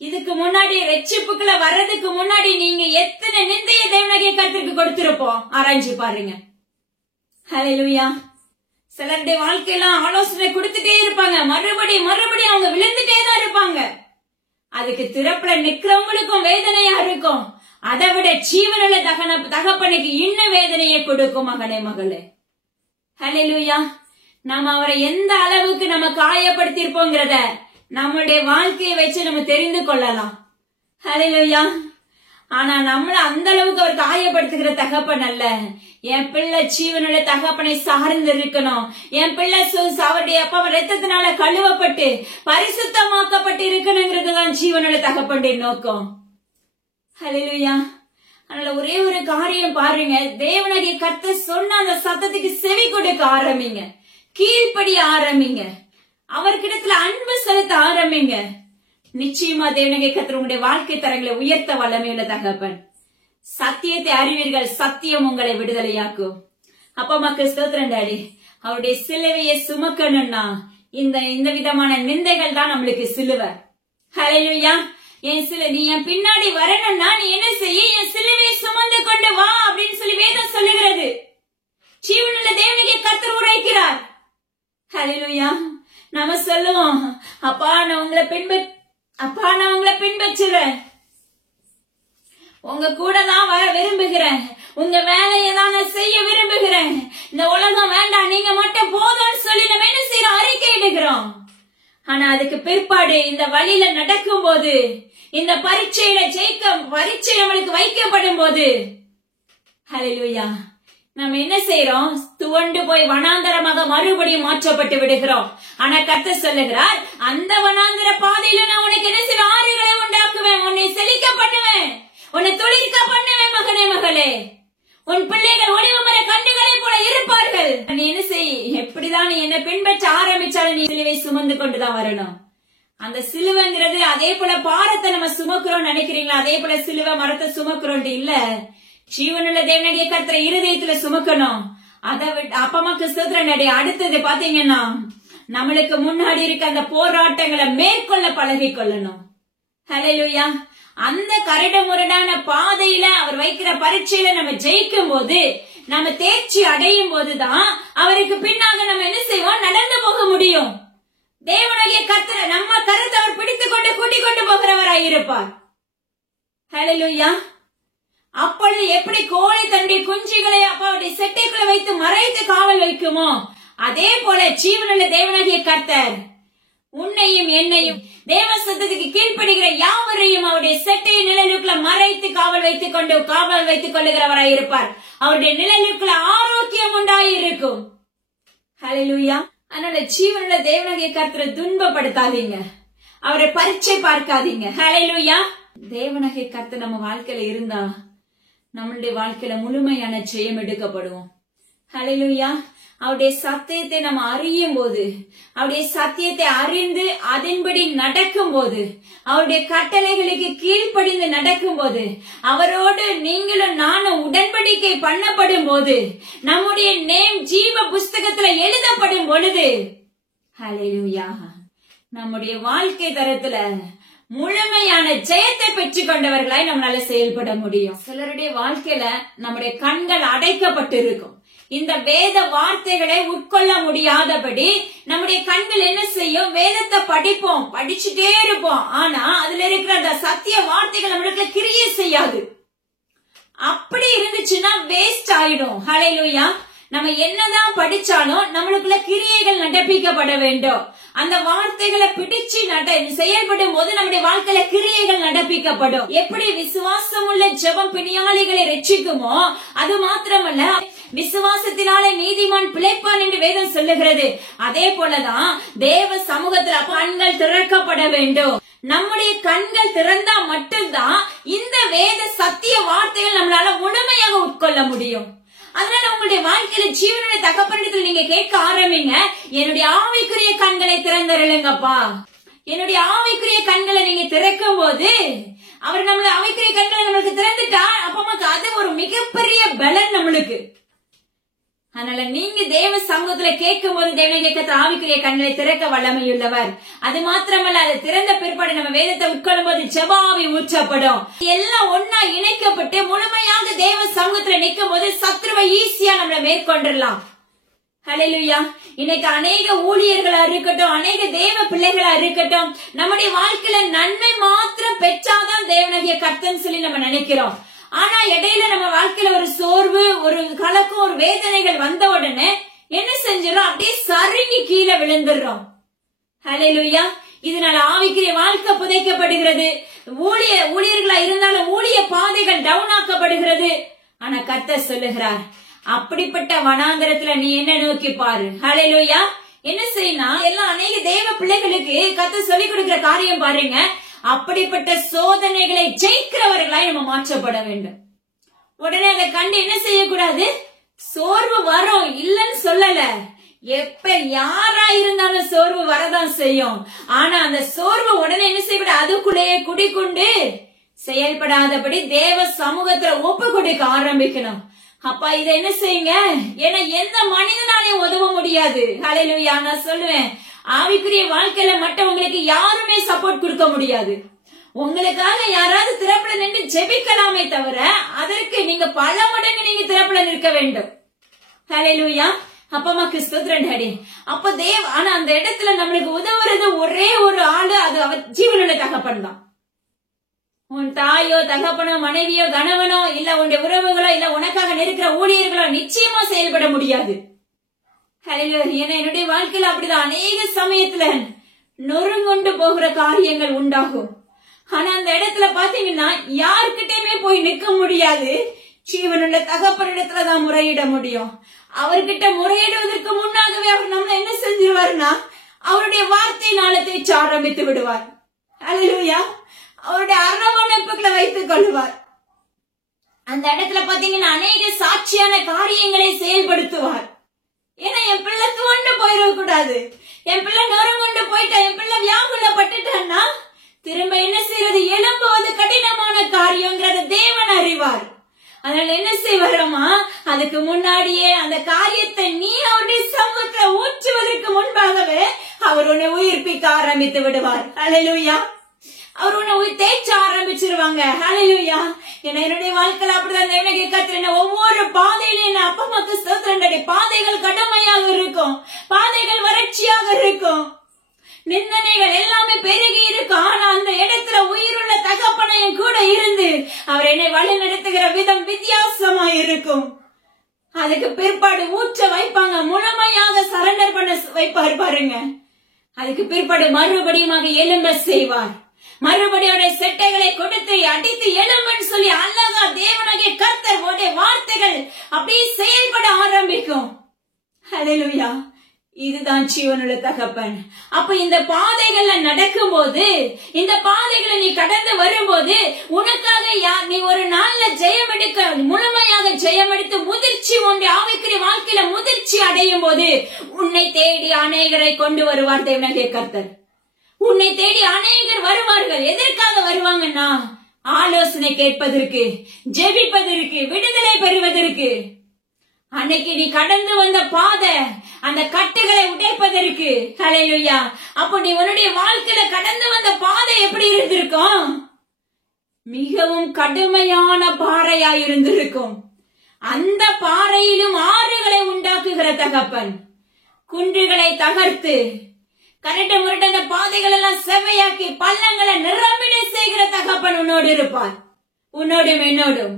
இதுக்கு முன்னாடி ரட்சிப்புக்குள்ள வர்றதுக்கு முன்னாடி நீங்க எத்தனை நிந்தைய தேவனாகிய கர்த்தருக்கு கொடுத்திருப்போம், ஆராய்ச்சி பாருங்க. ஹல்லேலூயா. சிலருடைய வாழ்க்கையெல்லாம் ஆலோசனை கொடுத்துட்டே இருப்பாங்க, மறுபடியும் அவங்க விழுந்துட்டே தான் இருப்பாங்க. அதுக்கு திறப்புல நிக்கிறவங்களுக்கும் வேதனையா இருக்கும். அதை விட ஜீவனுள்ள தகப்பனுக்கு இன்னும் வேதனையை கொடுக்கும் மகனே, மகளே. ஹல்லேலூயா. நம்ம அவரை எந்த அளவுக்கு நம்ம காயப்படுத்திருப்போங்கிறத நம்மளுடைய வாழ்க்கையை வச்சு நம்ம தெரிந்து கொள்ளலாம். ஹல்லேலூயா. ஆனா நம்மள அந்த அளவுக்கு அவர் காயப்படுத்துகிற தகப்பன் அல்ல. என் பிள்ளை ஜீவனுள்ள தகப்பனை சார்ந்து இருக்கணும். என் பிள்ளை அவருடைய அப்பா ரத்தத்தினால கழுவப்பட்டு பரிசுத்தமாக்கப்பட்டு இருக்கணுங்கிறதுதான் ஜீவனுள்ள தகப்பனுடைய நோக்கம். ஹல்லேலூயா. அதனால ஒரே ஒரு காரியம் பாருங்க, தேவனாகிய கர்த்தர் சொன்ன அந்த சத்தத்துக்கு செவி கொடுக்க ஆரம்பிங்க, கீழ்ப்படிய ஆரம்பிங்க, அவர்கிடத்துல அன்பு செலுத்த ஆரம்பிங்க. நிச்சயமா தேவனாகிய கர்த்தர் உங்களுடைய வாழ்க்கை தரங்களை உயர்த்த வல்லமையுள்ள தகப்பன். சத்தியத்தை அறிவீர்கள், சத்தியம் உங்களை விடுதலையாக்கும். அப்பா மக்கள் ஸ்தோத்திரம் டாடி. அவருடைய சிலுவையை சுமக்கணும்னா இந்த விதமான நிந்தைகள் தான் நம்மளுக்கு சிலுவை. ஹல்லேலூயா. நீ என் பின்னாடி வரணும்னா நீ என்ன செய்ய? என் சிலுவையை சுமந்து கொண்டு வா அப்படின்னு சொல்லி வேதம் சொல்லுகிறது. ஜீவனுள்ள தேவனாகிய கர்த்தர் உரைக்கிறார். ஹல்லேலூயா. நாம சொல்லுவோம், அப்பா நான் உங்களை பின்பற்றுறேன், உங்க கூட தான் வர விரும்புகிறேன், உங்க வேலையை தான் நான் செய்ய விரும்புகிறேன், இந்த உலகம் வேண்டாம், நீங்க மட்டும் போதும்னு சொல்லி நம்ம என்ன செய்யறோம்? அறிக்கையிடுகிறோம். ஆனா அதுக்கு பிற்பாடு இந்த வழியில நடக்கும் போது, இந்த பரீட்சை நம்மளுக்கு வைக்கப்படும் போது, ஹல்லேலூயா, நம்ம என்ன செய்யறோம்? துவண்டு போய் வனாந்தரமாக மறுபடியும் மாற்றப்பட்டு விடுகிறோம். ஆனா கர்த்தர் சொல்லுகிறார், அந்த வனாந்தர பாதையில நான் உனக்கு என்ன செய்வேன்? ஆறுகளை உண்டாக்குவேன், உன்னை செழிக்க பண்ணுவேன், உன்னை தொழிற்க பண்ணுவேன். மகனே, மகளே, உன் பிள்ளைகள் ஒளிவு மர கண்டுகளை போல இருப்பார்கள். நீ என்ன செய்? எப்படிதான் நீ என்ன பின்பற்ற ஆரம்பிச்சாலும் நீ சிலுவை சுமந்து கொண்டுதான் வரணும். அந்த சிலுவைங்கிறது அதே போல பாரத்தை நம்ம சுமக்கிறோம் நினைக்கிறீங்களா? அதே போல சிலுவை மரத்தை சுமக்கிறோம் இல்ல. ஜீவனுள்ள தேவனாகிய கர்த்தரை இருதயத்துல சுமக்கணும். அதை விட்டு அப்பமாக்கு ஸ்தோத்திரம் டாடி. அடுத்தது பாத்தீங்கன்னா, நம்மளுக்கு முன்னாடி இருக்க அந்த போராட்டங்களை மேற்கொள்ள பழகி கொள்ளணும். ஹல்லேலூயா. அந்த கரடு முரடான பாதையில அவர் வைக்கிற பரீட்சையில நம்ம ஜெயிக்கும் போது, நம்ம தேர்ச்சி அடையும் போதுதான் அவருக்கு பின்னாக நம்ம என்ன செய்வோம், நடந்து போக முடியும். தேவனாகிய கர்த்தர் நம்ம கருத்தை அவர் பிடித்துக் கொண்டு கூட்டிக் கொண்டு போகிறவராயிருப்பார். ஹல்லேலூயா. அப்பொழுது எப்படி கோழி தன்னுடைய குஞ்சுகளை அப்பாவுடைய செட்டைக்குள்ள வைத்து மறைத்து காவல் வைக்குமோ, அதே போல ஜீவனுள்ள தேவனாகிய கர்த்தர் உன்னையும் என்னையும் தேவ சத்தத்துக்கு கீழ்ப்படுகிற யாவரையும் அவருடைய செட்டை நிழலுக்குள்ள மறைத்து காவல் வைத்துக் கொள்ளுகிறவராயிருப்பார். அவருடைய நிழலுக்குள்ள ஆரோக்கியம் உண்டாயிருக்கும். ஹல்லேலூயா. அதனால ஜீவனுள்ள தேவனாகிய கர்த்தரை துன்பப்படுத்தாதீங்க, அவரை பரீட்சை பார்க்காதீங்க. ஹல்லேலூயா. தேவனாகிய கர்த்தர் நம்ம வாழ்க்கையில இருந்தா நம்மளுடைய வாழ்க்கையில முழுமையான ஜெயம் எடுக்கப்படுவோம். ஹல்லேலூயா. அவருடைய சத்தியத்தை நம்ம அறியும் போது, அவருடைய சத்தியத்தை அறிந்து அதன்படி நடக்கும் போது, அவருடைய கட்டளைகளுக்கு கீழ்ப்படிந்து நடக்கும் போது, அவரோடு நீங்களும் நானும் உடன்படிக்கை பண்ணப்படும் போது, நம்முடைய நேம் ஜீவ புஸ்தகத்துல எழுதப்படும் பொழுது, ஹல்லேலூயா, நம்முடைய வாழ்க்கை தரத்துல முழுமையான ஜெயத்தை பெற்றுக் கொண்டவர்களாய் நம்மளால செயல்பட முடியும். சிலருடைய வாழ்க்கையில நம்முடைய கண்கள் அடைக்கப்பட்டு இருக்கும். இந்த வேத வார்த்தைகளை உட்கொள்ள முடியாதபடி நம்முடைய கண்கள் என்ன செய்யும், வேதத்தை படிப்போம், படிச்சுட்டே இருப்போம். ஆனா அதுல இருக்கிற அந்த சத்திய வார்த்தைகள் நம்மளுக்கு கிரியை செய்யாது. அப்படி இருந்துச்சுன்னா வேஸ்ட் ஆயிடும். ஹல்லேலூயா. நம்ம என்னதான் படிச்சாலும் நம்மளுக்குள்ள கிரியைகள் நடப்பிக்கப்பட வேண்டும். அந்த வார்த்தைகளை பிடிச்சு செயல்படும் போது நம்முடைய வாழ்க்கையில கிரியைகள் நடப்பிக்கப்படும். எப்படி விசுவாசம் உள்ள ஜெபம் பிணியாளிகளை ரட்சிக்குமோ, அது மாத்திரமல்ல விசுவாசத்தினாலே நீதிமான் பிழைப்பான் என்று வேதம் சொல்லுகிறது. அதே போலதான் தேவ சமூகத்துல கண்கள் திறக்கப்பட வேண்டும். நம்முடைய கண்கள் திறந்தா மட்டும்தான் இந்த வேத சத்திய வார்த்தைகள் நம்மளால முழுமையாக உட்கொள்ள முடியும். அதனால உங்களுடைய வாழ்க்கையில ஜீவனுடைய தகப்பனிடத்தில் நீங்க கேட்க ஆரம்பிங்க, என்னுடைய ஆவிக்குரிய கண்களை திறந்தருளுங்கப்பா. என்னுடைய ஆவிக்குரிய கண்களை நீங்க திறக்கும் போது அவர் நம்மள ஆவிக்குரிய கண்களை நம்மளுக்கு திறந்துட்டா அப்ப அது ஒரு மிகப்பெரிய பலன் நம்மளுக்கு. அதனால நீங்க தேவ சமூகத்துல கேட்கும் போது தேவனை கேட்க ஆவிக்குரிய கண்களை திறக்க வல்லமையுள்ளவர். அது மாத்திரமல்ல, அது திறந்த பிற்பாடு நம்ம வேதத்தை உட்கொள்ளும் போது ஜெபாவி ஊற்றப்படும். எல்லாம் ஒன்னா இணைக்கப்பட்டு முழுமையாக தேவ சமூகத்துல நிற்கும் போது சத்ருவை ஈஸியா நம்மள மேற்கொண்டுடலாம். ஹல்லேலூயா. இன்னைக்கு அநேக ஊழியர்களா இருக்கட்டும், அநேக தேவ பிள்ளைகளா இருக்கட்டும், நம்முடைய வாழ்க்கையில நன்மை மாத்திரம் பெற்றாதான் தேவனாகிய கர்த்தன் சொல்லி நம்ம நினைக்கிறோம். ஆனா இடையில நம்ம வாழ்க்கையில ஒரு சோர்வு, ஒரு கலக்கம், ஒரு வேதனைகள் வந்த உடனே என்ன செஞ்சிடறோம், அப்படியே சருங்கி கீழே விழுந்துடுறோம். ஹல்லேலூயா. இதனால ஆவிக்குரிய வாழ்க்கை புதைக்கப்படுகிறது. ஊழியர்களா இருந்தாலும் ஊழிய பாதைகள் டவுன் ஆக்கப்படுகிறது. ஆனா கர்த்தர் சொல்லுகிறார், அப்படிப்பட்ட வனாந்தரத்துல நீ என்ன நோக்கி பாரு. ஹல்லேலூயா. என்ன செய்யணும், எல்லாம் அநேக தேவ பிள்ளைகளுக்கு கர்த்தர் சொல்லிக் கொடுக்கிற காரியம் பாருங்க, அப்படிப்பட்ட சோதனைகளை ஜெயிக்கிறவர்களாய் நம்ம மாற்றப்பட வேண்டும். உடனே அதை கண்டு என்ன செய்யக்கூடாது, சோர்வு வரும் இல்லன்னு சொல்லல, எப்ப யாரா இருந்தாலும் சோர்வு வரதான் செய்யும். ஆனா அந்த சோர்வு உடனே என்ன செய்யப்பட, அதுக்குள்ளேயே குடிக்கொண்டு செயல்படாதபடி தேவ சமூகத்துல ஒப்பு கொடுக்க ஆரம்பிக்கணும். அப்பா இதை என்ன செய்யுங்க, ஏன்னா எந்த மனிதனாலையும் உதவ முடியாது. ஹல்லேலூயா. நான் சொல்லுவேன், ஆவிக்குரிய வாழ்க்கையில மட்டும் உங்களுக்கு யாருமே சப்போர்ட் கொடுக்க முடியாது. உங்களுக்காக யாராவது திறப்புல நின்று ஜெபிக்கலாமே தவிர அதற்கு நீங்க பல மடங்கு நீங்க திறப்புல நிற்க வேண்டும். ஹல்லேலூயா. அப்பமா கிறிஸ்துவின் டாடி. அப்ப ஆனா அந்த இடத்துல நம்மளுக்கு உதவுறது ஒரே ஒரு ஆளு, அது அவர் ஜீவனுள்ள தகப்பன் தான். உன் தாயோ தகப்பனோ மனைவியோ கணவனோ இல்ல உன்னுடைய உறவுகளோ இல்ல உனக்காக இருக்கிற ஊழியர்களோ நிச்சயமா செயல்பட முடியாது. என்னுடைய வாழ்க்கையில அப்படிதான் அநேக சமயத்துல நொறுங்கொண்டு போகிற காரியங்கள் உண்டாகும். ஆனா அந்த இடத்துல பாத்தீங்கன்னா யாருக்கிட்டயுமே போய் நிக்க முடியாது. ஜீவனுள்ள தகப்பனிடத்துலதான் முறையிட முடியும். அவர்கிட்ட முறையிடுவதற்கு முன்னாகவே அவர் நம்மள என்ன செஞ்சிருவாருன்னா அவருடைய வார்த்தையினால தேய்ச்ச ஆரம்பித்து விடுவார். அல்லேலூயா. அவருடைய அரவணைப்புகளை வைத்துக் கொள்வார். அந்த இடத்துல பாத்தீங்கன்னா அநேக சாட்சியான காரியங்களை செயல்படுத்துவார். ஏன்னா என் பிள்ளை துவண்டு போயிடக்கூடாது, என் பிள்ளை நொறுங்கொண்டு போயிட்டா, என் பிள்ளை வியாகுலப்பட்டுட்டான்னா திரும்ப என்ன செய்யறது, எழும்புவது கடினமான காரியம்ங்கிறத தேவன் அறிவார். அதனால என்ன செய்வாரமா, அதுக்கு முன்னாடியே அந்த காரியத்தை நீ அவருடைய சமூகத்துல ஊற்றுவதற்கு முன்பாகவே அவர் உன்னை உயிர்ப்பிக்க ஆரம்பித்து விடுவார். அல்லேலூயா. அவர் உன்னை தேய்ச்ச ஆரம்பிச்சிருவாங்க. ஹல்லேலூயா. என்னுடைய வாழ்க்கையில அப்படிதான் தேவனுடைய கர்த்தர் ஒவ்வொரு பாதையிலும் என்ன அப்பா அம்மாக்கு ஸ்தோத்திரம். பாதைகள் கடுமையாக இருக்கும், பாதைகள் வறட்சியாக இருக்கும், நிந்தனைகள் எல்லாமே பெருகி இருக்கும். ஆனா அந்த இடத்துல உயிருள்ள தகப்பனையும் கூட இருந்து அவர் என்னை வழி நடத்துகிற விதம் வித்தியாசமா இருக்கும். அதுக்கு பிற்பாடு ஊற்ற வைப்பாங்க, முழுமையாக சரண்டர் பண்ண வைப்பார் பாருங்க. அதுக்கு பிற்பாடு மறுபடியும் எழும்ப செய்வார். மறுபடியும் செட்டைகளை கொடுத்து அடித்து எழும்புன்னு சொல்லி அழகா தேவனாகிய கர்த்தர் வார்த்தைகள் அப்படியே செயல்பட ஆரம்பிக்கும். ஹல்லேலூயா. இதுதான் ஜீவனுள்ள தகப்பன். அப்ப இந்த பாதைகள்ல நடக்கும் போது, இந்த பாதைகளை நீ கடந்து வரும்போது உனக்காக நீ ஒரு நாள்ல ஜெயம் எடுக்க, முழுமையாக ஜெயம் எடுத்து முதிர்ச்சி ஒன்று ஆவிக்குரிய வாழ்க்கையில முதிர்ச்சி அடையும் போது உன்னை தேடி அநேகரை கொண்டு வருவார் தேவனாகிய கர்த்தர். உன்னை தேடி அநேகர் வருவார்கள். எதற்காக வருவாங்கன்னா ஆலோசனை கேட்பதற்கு, ஜெபிப்பதற்கு, விடுதலை பெறுவதற்கு. அன்னைக்கு நீ கடந்து வந்த பாதை அந்த கட்டுகளை உடைப்பதற்கு. ஹல்லேலூயா. அப்போ நீ உன்னுடைய வாழ்க்கையில கடந்து வந்த பாதை எப்படி இருந்திருக்கும்? மிகவும் கடுமையான பாறையா இருந்திருக்கும். அந்த பாறையிலும் ஆறுகளை உண்டாக்குகிற தகப்பன், குன்றுகளை தகர்த்து கரட்ட முரட்ட அந்த பாதைகள் எல்லாம் செவ்வையாக்கி பள்ளங்களை நிரம்பிட செய்கிற தகப்பன் உன்னோடு இருப்பார், உன்னோடும் என்னோடும்.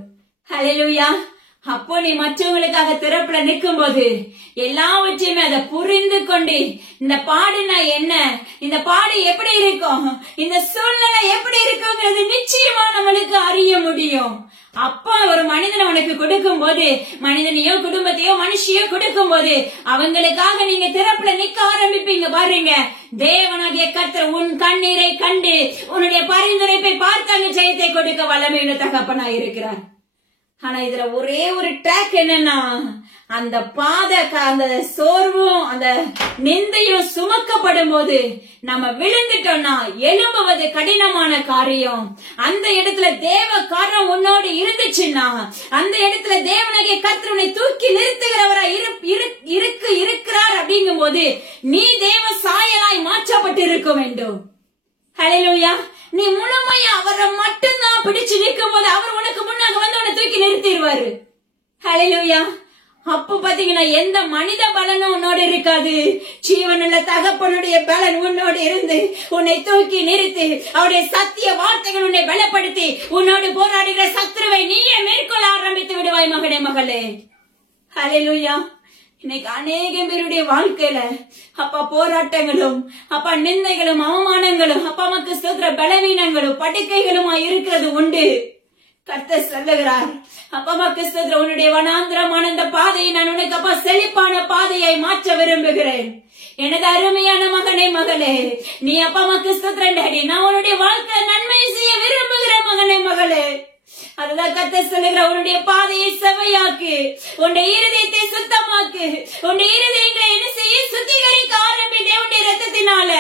ஹல்லேலூயா. அப்போ நீ மற்றவங்களுக்காக திறப்புல நிற்கும் போது எல்லாவற்றையுமே அதை புரிந்து கொண்டு இந்த பாடுனா என்ன, இந்த பாடு எப்படி இருக்கும், இந்த சூழ்நிலை எப்படி இருக்குங்கிறது நிச்சயமா நம்மளுக்கு அறிய முடியும். அப்பா ஒரு மனிதனை உனக்கு கொடுக்கும் போது, மனிதனையோ குடும்பத்தையோ மனுஷியோ கொடுக்கும் போது அவங்களுக்காக நீங்க திறப்புல நிக்க ஆரம்பிப்பீங்க பாருங்க. தேவனாகிய கர்த்தர் உன் கண்ணீரை கண்டு உன்னுடைய பரிந்துரைப்பை பார்த்தாங்க ஜெயத்தை கொடுக்க வல்லமையுள்ள தகப்பனா இருக்கிறார். ஆனா இதுல ஒரே ஒரு ட்ராக் என்னன்னா, அந்த பாதை அந்த சோர்வும் அந்த நிந்தையும் சுமக்கப்படும் போது நம்ம விழுந்துட்டோம்னா எழும்புவது கடினமான காரியம். அந்த இடத்துல தேவ காரணம் உன்னோடு இருந்துச்சுன்னா, அந்த இடத்துல தேவனாகிய கர்த்தர் உன்னை தூக்கி நிறுத்துகிறவரா இருக்கிறார் அப்படிங்கும் போது நீ தேவ சாயலாய் மாற்றப்பட்டு இருக்க வேண்டும். ஹல்லேலூயா. நீ முழுமையா அவரை மட்டும்தான் பிடிச்சு நிற்கும் போது அவர் உனக்கு முன்னாக வந்து உன்னை தூக்கி நிறுத்திடுவாரு. ஹல்லேலூயா. அப்ப பாத்தீங்கன்னா எந்த மனித பலனும் உன்னோடு இருக்காது. ஜீவனுள்ள தகப்பனுடைய பலன் உன்னோடு இருந்து உன்னை தூக்கி நிறுத்தி அவருடைய சத்திய வார்த்தைகள் உன்னை பலப்படுத்தி உன்னோடு போராடுகிற சத்துருவை நீயே மேற்கொள்ள ஆரம்பித்து விடுவாய் மகனே, மகளே. ஹல்லேலூயா. இன்னைக்கு அநேக பேருடைய வாழ்க்கையில அப்பா போராட்டங்களும், அப்பா நிந்தைகளும், அவமானங்களும், அப்பா மக்கள் சொல்ற பலவீனங்களும் படுக்கைகளுமா இருக்கிறது உண்டு. கர்த்தர் சொல்லுகிறார், அப்பா மக்கள் சொல்ற உன்னுடைய வனாந்திரமான இந்த பாதையை நான் உனக்கு அப்பா செழிப்பான பாதையை மாற்ற விரும்புகிறேன். எனது அருமையான மகனே, மகளே, நீ அப்பா மக்கள் சொல்ற டாடி, நான் உன்னுடைய வாழ்க்கை நன்மை செய்ய விரும்புகிறேன் மகனே, மகளே. அதுதான் கர்த்தர் சொல்லுகிற, உன்னுடைய பாதையை செவ்வையாக்கு, உன்னுடைய இருதயத்தை சுத்தமாக்கு, உன்னுடைய இருதயங்களை என்ன செய்ய சுத்திகரிக்க ஆரம்பி தேவனுடைய ரத்தத்தினால.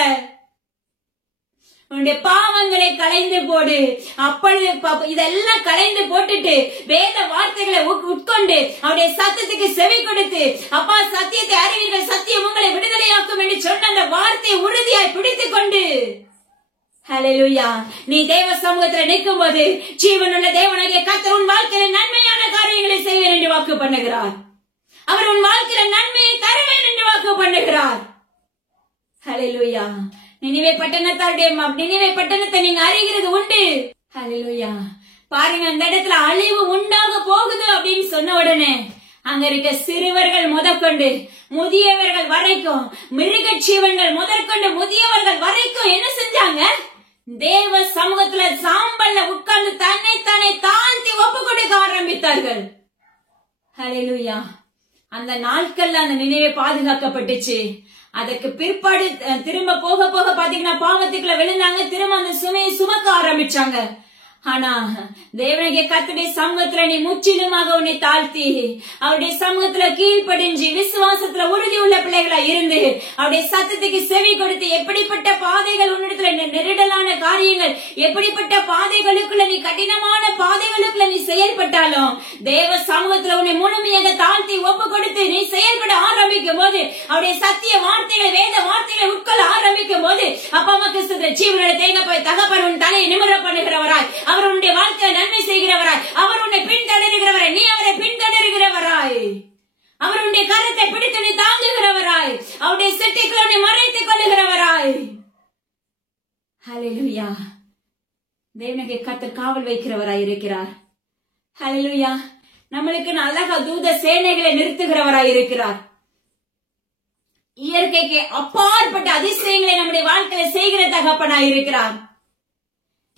உன்னுடைய பாவங்களை களைந்து போடு. அப்பொழுது இதெல்லாம் களைந்து போட்டுட்டு வேத வார்த்தைகளை உட்கொண்டு அவருடைய சத்தத்துக்கு செவி கொடுத்து அப்பா சத்தியத்தை அறிவீர்கள், சத்தியம் உங்களை விடுதலையாக்கும் என்று சொன்ன அந்த வார்த்தையை உறுதியாய் பிடித்துக் கொண்டு ஹல்லேலூயா நீ தேவ சமூகத்துல நிற்கும் போது ஜீவனுள்ள தேவனாகிய கர்த்தர் உன் வாழ்க்கையில நன்மையான காரியங்களை செய்வேன் என்று வாக்கு பண்ணுகிறார். அவர் உன் வாழ்க்கையில நன்மையை தருவேன் என்று வாக்கு பண்ணுகிறார். ஹல்லேலூயா. நினிவே பட்டணத்தை நீங்க அறிகிறது உண்டு. ஹல்லேலூயா. பாருங்க, அந்த இடத்துல அழிவு உண்டாக போகுது அப்படின்னு சொன்ன உடனே அங்க இருக்க சிறுவர்கள் முதற்கொண்டு முதியவர்கள் வரைக்கும், மிருக ஜீவன்கள் முதற்கொண்டு முதியவர்கள் வரைக்கும் என்ன செஞ்சாங்க? தேவ சமூகத்துல சாம்பல்ல உட்கார்ந்து தன்னை தாழ்த்தி ஒப்பு கொடுக்க ஆரம்பித்தார்கள். ஹல்லேலூயா. அந்த நாட்கள்ல அந்த நினைவே பாதுகாக்கப்பட்டுச்சு. அதற்கு பிற்பாடு திரும்ப போக போக பாத்தீங்கன்னா பாவத்துக்குள்ள விழுந்தாங்க, திரும்ப அந்த சுமையை சுமக்க ஆரம்பிச்சாங்க. ஆனா தேவனாகிய கர்த்தருடைய சமூகத்துல நீ முற்றிலுமாக உன்னை தாழ்த்தி அவருடைய சமூகத்துல கீழ்ப்படிஞ்சு விசுவாசத்துல உறுதி உள்ள பிள்ளைகளா இருந்து அவருடைய சத்தத்துக்கு செவி கொடுத்து எப்படிப்பட்ட பாதைகள் உன்னிடத்துல நெருடலான காரியங்கள், எப்படிப்பட்ட பாதைகளுக்குள்ள நீ கடினமான பாதைகளுக்குள்ள நீ செயல்பட்டாலும் தேவ சமூகத்துல உன்னை முழுமையாக தாழ்த்தி ஒப்பு கொடுத்து நீ செயல்பட ஆரம்பிக்கும் போது, அவருடைய சத்திய வார்த்தைகளை, வேத வார்த்தைகளை உட்கொள்ள ஆரம்பிக்கும் போது, அப்பா அம்மா கிறிஸ்துவ ஜீவனுடைய தகப்பன் உன் தலையை நிமிர பண்ணுகிறவராய், அவர் உன்னுடைய வாழ்க்கையை நன்மை செய்கிறவராய், அவர் உன்னை பின்தொடர்கிறவராய், நீ அவரை பின்தொடர்கிறவராய், அவருடைய கரத்தை பிடித்து நீ தாங்குகிறவராய், அவருடைய செட்டைக்குள்ள நீ மறைத்துக் கொள்ளுகிறவராய். ஹல்லேலூயா. தேவனுக்கு கர்த்தர் காவல் வைக்கிறவராய் இருக்கிறார். ஹல்லேலூயா. நம்மளுக்கு அழகா தூத சேனைகளை நிறுத்துகிறவராய் இருக்கிறார். இயற்கைக்கு அப்பாற்பட்ட அதிசயங்களை நம்முடைய வாழ்க்கையில செய்கிற தகப்பனாய் இருக்கிறார்.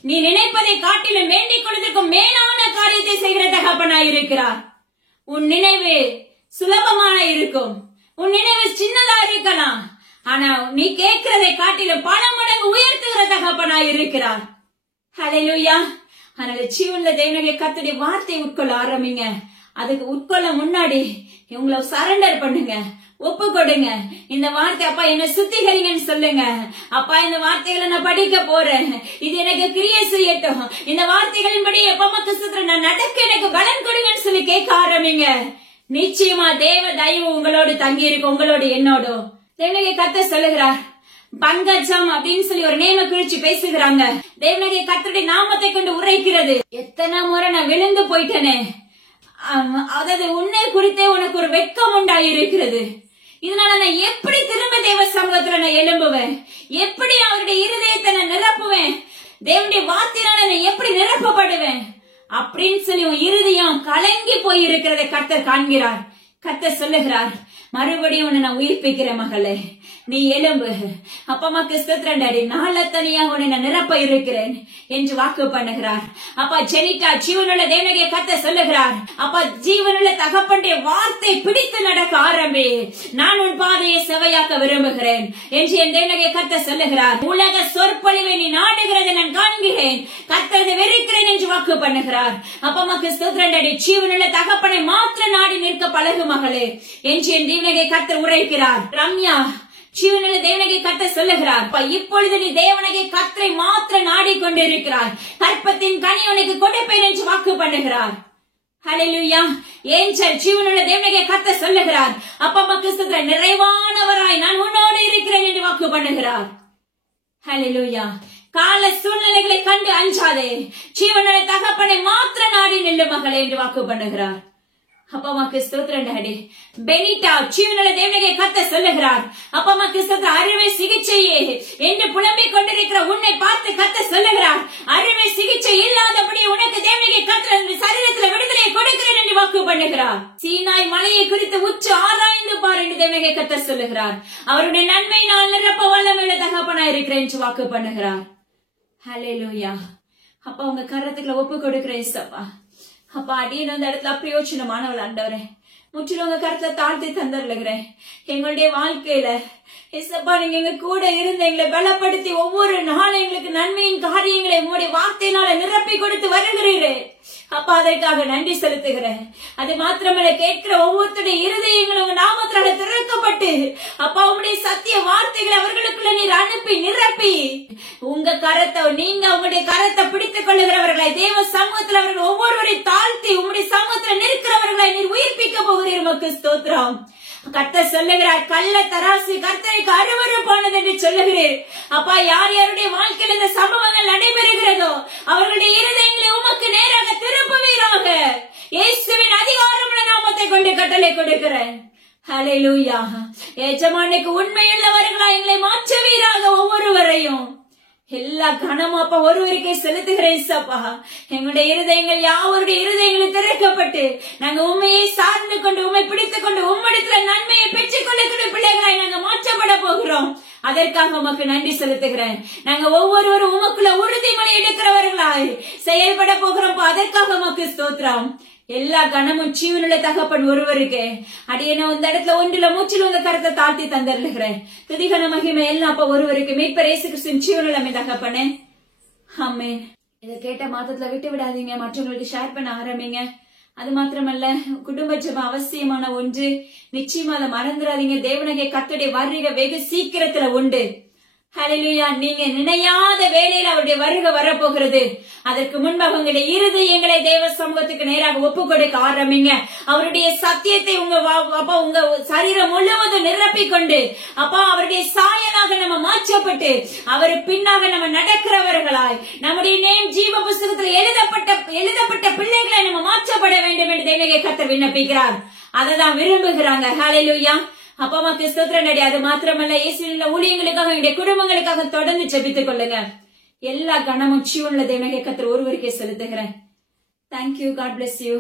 நீ நினைப்பதை காட்டிலும் வேண்டிக் கொள்வதற்கும் மேலான காரியத்தை செய்கிற தகப்பனாய் இருக்கிறார். உன் நினைவு சுலபமான இருக்கும், உன் நினைவு சின்னதா இருக்கலாம், ஆனா நீ கேட்கிறதை காட்டிலும் பல மடங்கு உயர்த்துகிற தகப்பனாய் இருக்கிறார். ஹல்லேலூயா. அதனால ஜீவனுள்ள தேவனுடைய கர்த்தருடைய வார்த்தை உட்கொள்ள ஆரம்பிங்க. அதுக்கு உட்கொள்ள முன்னாடி உங்களை சரண்டர் பண்ணுங்க, ஒப்பு கொடுங்க. இந்த வார்த்தை அப்பா என்ன சுத்திகரிங்கன்னு சொல்லுங்க. அப்பா இந்த வார்த்தைகளை நான் படிக்க போறேன், இது எனக்கு கிரியை செய்யட்டும், இந்த வார்த்தைகளின்படி அப்பா கிறிஸ்துவில நான் நடக்க எனக்கு பலன் கொடுங்கன்னு சொல்லி கேட்க ஆரம்பிங்க. நிச்சயமா தேவ தயவு உங்களோடு தங்கி இருக்கு, உங்களோடு என்னோடு. தேவனுடைய கர்த்தர் சொல்லுகிறார், பங்கஜம் அப்படின்னு சொல்லி ஒரு நேம குறிச்சு பேசுகிறாங்க. தேவனுடைய கர்த்தருடைய நாமத்தை கொண்டு உரைக்கிறது. எத்தனை முறை நான் விழுந்து போயிட்டேனே, அதாவது உன்னை குறித்தே உனக்கு ஒரு வெட்கம் உண்டாயிருக்கிறது. இதனால நான் எப்படி திரும்ப தேவ சமூகத்துல நான் எழும்புவேன், எப்படி அவருடைய இருதயத்தை நான் நிரப்புவேன், தேவனுடைய வார்த்தையினால நான் எப்படி நிரப்பப்படுவேன் அப்படின்னு சொல்லி உன் இருதயம் கலங்கி போய் இருக்கிறதை கர்த்தர் காண்கிறார். கர்த்தர் சொல்லுகிறார், மறுபடியும் உன்னை நான் உயிர்ப்பிக்கிறேன் மகளே, நீ எலும்பு. அப்பா கிறிஸ்துவ நாளத்தனியா உன்னை நான் நிரப்ப இருக்கிறேன் என்று வாக்கு பண்ணுகிறார். அப்பா ஜெனிட்டா ஜீவனுள்ள தேவனுடைய கர்த்தர் சொல்லுகிறார், அப்பா ஜீவனுள்ள தகப்பனுடைய வார்த்தை பிடித்து நடக்க ஆரம்பி, நான் உன் பாதையை செவையாக்க விரும்புகிறேன் என்று என் தேவனுடைய கர்த்தர் சொல்லுகிறார். உலக சொற்பொழிவை நீ நாடுகிறதை நான் காண்கிறேன், கர்த்தரை வெறுக்கிறேன் என்று வாக்கு பண்ணுகிறார். அப்பா கிறிஸ்துவ ஜீவனுள்ள தகப்பனை மாத்திர நாடி நிற்க பழகு மகளே என்று என் தேவனுடைய கர்த்தர் உரைக்கிறார். ரம்யா ஜீவனுள்ள தேவனுடைய கர்த்தர் சொல்லுகிறார், இப்பொழுது நீ தேவனுடைய கர்த்தரை மாத்திர நாடிக்கொண்டிருக்கிறார், கற்பத்தின் கனி உனக்கு கொடுப்பேன் என்று வாக்கு பண்ணுகிறார். ஹல்லேலூயா. ஏஞ்சல் ஜீவனுள்ள தேவனுடைய கர்த்தர் சொல்லுகிறார், அப்பா கிறிஸ்துவில நிறைவானவராய் நான் உன்னோடு இருக்கிறேன் என்று வாக்கு பண்ணுகிறார். ஹல்லேலூயா. கால சூழ்நிலைகளை கண்டு அஞ்சாதே, ஜீவனுள்ள தகப்பனை மாத்திர நாடி நில்லு மகளே என்று வாக்கு பண்ணுகிறார். அப்பாவுக்கு ஸ்தோத்திரம் டாடி. பெனிட்டா ஜீவனுள்ள தேவனுடைய கர்த்தர் சொல்லுகிறார், அப்பாவுக்கு ஸ்தோத்திரம், அறுவை சிகிச்சையே என்று புலம்பிக் கொண்டிருக்கிற உன்னை பார்த்து கர்த்தர் சொல்லுகிறார், அறுவை சிகிச்சை இல்லாதபடி உனக்கு தேவனுடைய கர்த்தர் சரீரத்தில் விடுதலை கொடுக்கிறேன் என்று வாக்கு பண்ணுகிறார். சீனாய் மலையை குறித்து உச்சு ஆராய்ந்து பார் என்று தேவனுடைய கர்த்தர் சொல்லுகிறார். அவருடைய நன்மை நான் நிரப்ப வல்லமையுள்ள தகப்பனா இருக்கிறேன் என்று வாக்கு பண்ணுகிறார். ஹல்லேலூயா. அப்பா உங்க கரத்துக்குள்ள ஒப்பு கொடுக்கிறேன் சப்பா. அப்பா அடியின் அந்த இடத்துல பிரயோஜனமானவள் ஆண்டவரே, முற்றிலும் உங்க கருத்துல தாழ்த்தி தந்துருகிறேன். எங்களுடைய வாழ்க்கையில ஏசப்பா நீங்க எங்க கூட இருந்து எங்களை பலப்படுத்தி ஒவ்வொரு நாளும் எங்களுக்கு நன்மையின் காரியங்களை உங்களுடைய வார்த்தையினால நிரப்பி கொடுத்து வருகிறீரே அப்பா, அதற்காக நன்றி செலுத்துகிறேன். அது மாத்திரமல்ல, கேட்கிற ஒவ்வொருத்தருடைய இருதயங்களும் உங்க நாமத்தினால திறக்கப்பட்டு அப்பா உங்களுடைய சத்திய வார்த்தைகளை அவர்களுக்குள்ள நீர் அனுப்பி நிரப்பி உங்க கரத்தை நீங்க உங்களுடைய கரத்தை பிடித்துக் கொள்ளுகிறவர்களை தேவ சமூகத்தில் அவர்கள் ஒவ்வொருவரை தாழ்த்தி உங்களுடைய சமூகத்தில் நிற்கிறவர்களை நீர் உயிர்ப்பிக்க போகிறீர். உமக்கு ஸ்தோத்திரம். கர்த்தர் சொல்லுகிறார், கள்ள தராசு கர்த்தருக்கு அருவருப்பானது என்று சொல்லுகிறீர். அப்பா யார் யாருடைய வாழ்க்கையில் இந்த சம்பவங்கள் நடைபெறுகிறதோ அவர்களுடைய இருதயங்களை உமக்கு நேராக திருப்புவீராக. இயேசுவின் அதிகாரமுள்ள நாமத்தை கொண்டு கட்டளை கொடுக்கிறேன். ஹல்லேலூயா. எஜமானுக்கு உண்மையுள்ளவர்களா எங்களை மாற்றுவீராக. ஒவ்வொருவரையும் எல்லா கனமும் அப்பா ஒருவருக்கே செலுத்துகிறேன் சப்பா. எங்களுடைய இருதயங்கள் யாவருடைய இருதயங்களும் திறக்கப்பட்டு நாங்க உண்மையை சார்ந்து கொண்டு உண்மை பிடித்துக் கொண்டு உம்மிடத்துல நன்மையை பெற்றுக் கொள்ளக்கூடிய பிள்ளைகளாய் நாங்க மாற்றப்பட போகிறோம். அதற்காக உமக்கு நன்றி செலுத்துகிறேன். நாங்க ஒவ்வொருவரும் உமக்குள்ள உறுதிமொழி எடுக்கிறவர்களாய் செயல்பட போகிறோம். அதற்காக உமக்கு ஸ்தோத்திரம். எல்லா கனமும் ஜீவனுள்ள தகப்பன் ஒருவருக்கு அடியேன இந்த இடத்துல ஒன்றுல மூச்சில் உங்க கருத்தை தாழ்த்தி தந்தருகிறேன். துதிகன மகிமை எல்லாம் அப்ப ஒருவருக்கு மீட்பர் இயேசு கிறிஸ்துவின் ஜீவனுள்ள தகப்பனே, ஆமென். இதை கேட்ட மாதத்துல விட்டு விடாதீங்க, மற்றவங்களுக்கு ஷேர் பண்ண ஆரம்பிங்க. அது மாத்திரமல்ல, குடும்ப ஜெபம் அவசியமான ஒன்று. நிச்சயமா அதை மறந்துடாதீங்க. தேவனுடைய கர்த்தருடைய வருகை வெகு சீக்கிரத்துல உண்டு. ஹல்லேலூயா. நீங்க நினையாத வேளையில் அவருடைய வருகை வரப்போகிறது. அதற்கு முன்பாக உங்களுடைய இருதயங்களை தேவ சமூகத்துக்கு நேராக ஒப்பு கொடுக்க ஆரம்பிங்க. அவருடைய சத்தியத்தை உங்க சரீரம் முழுவதும் நிரப்பிக் கொண்டு அப்பா அவருடைய சாயலாக நம்ம மாற்றப்பட்டு அவர் பின்னாக நம்ம நடக்கிறவர்களாய் நம்முடைய நேம் ஜீவ புஸ்தகத்தில் எழுதப்பட்ட பிள்ளைகளை நம்ம மாற்றப்பட வேண்டும் என்று தேவனுடைய கர்த்தர் விண்ணப்பிக்கிறார். அததான் விரும்புகிறாங்க. ஹல்லேலூயா. அப்பா அம்மாக்கு ஸ்தோத்திரம் நடி. அது மாத்திரமல்ல, இயேசுவின் ஊழியங்களுக்காக என்னுடைய குடும்பங்களுக்காக தொடர்ந்து ஜெபித்துக் கொள்ளுங்க. எல்லா கனமும் ஜீவனுள்ள தேவனுடைய கர்த்தர் ஒருவருக்கே செலுத்துகிறேன். தேங்க்யூ. God bless you.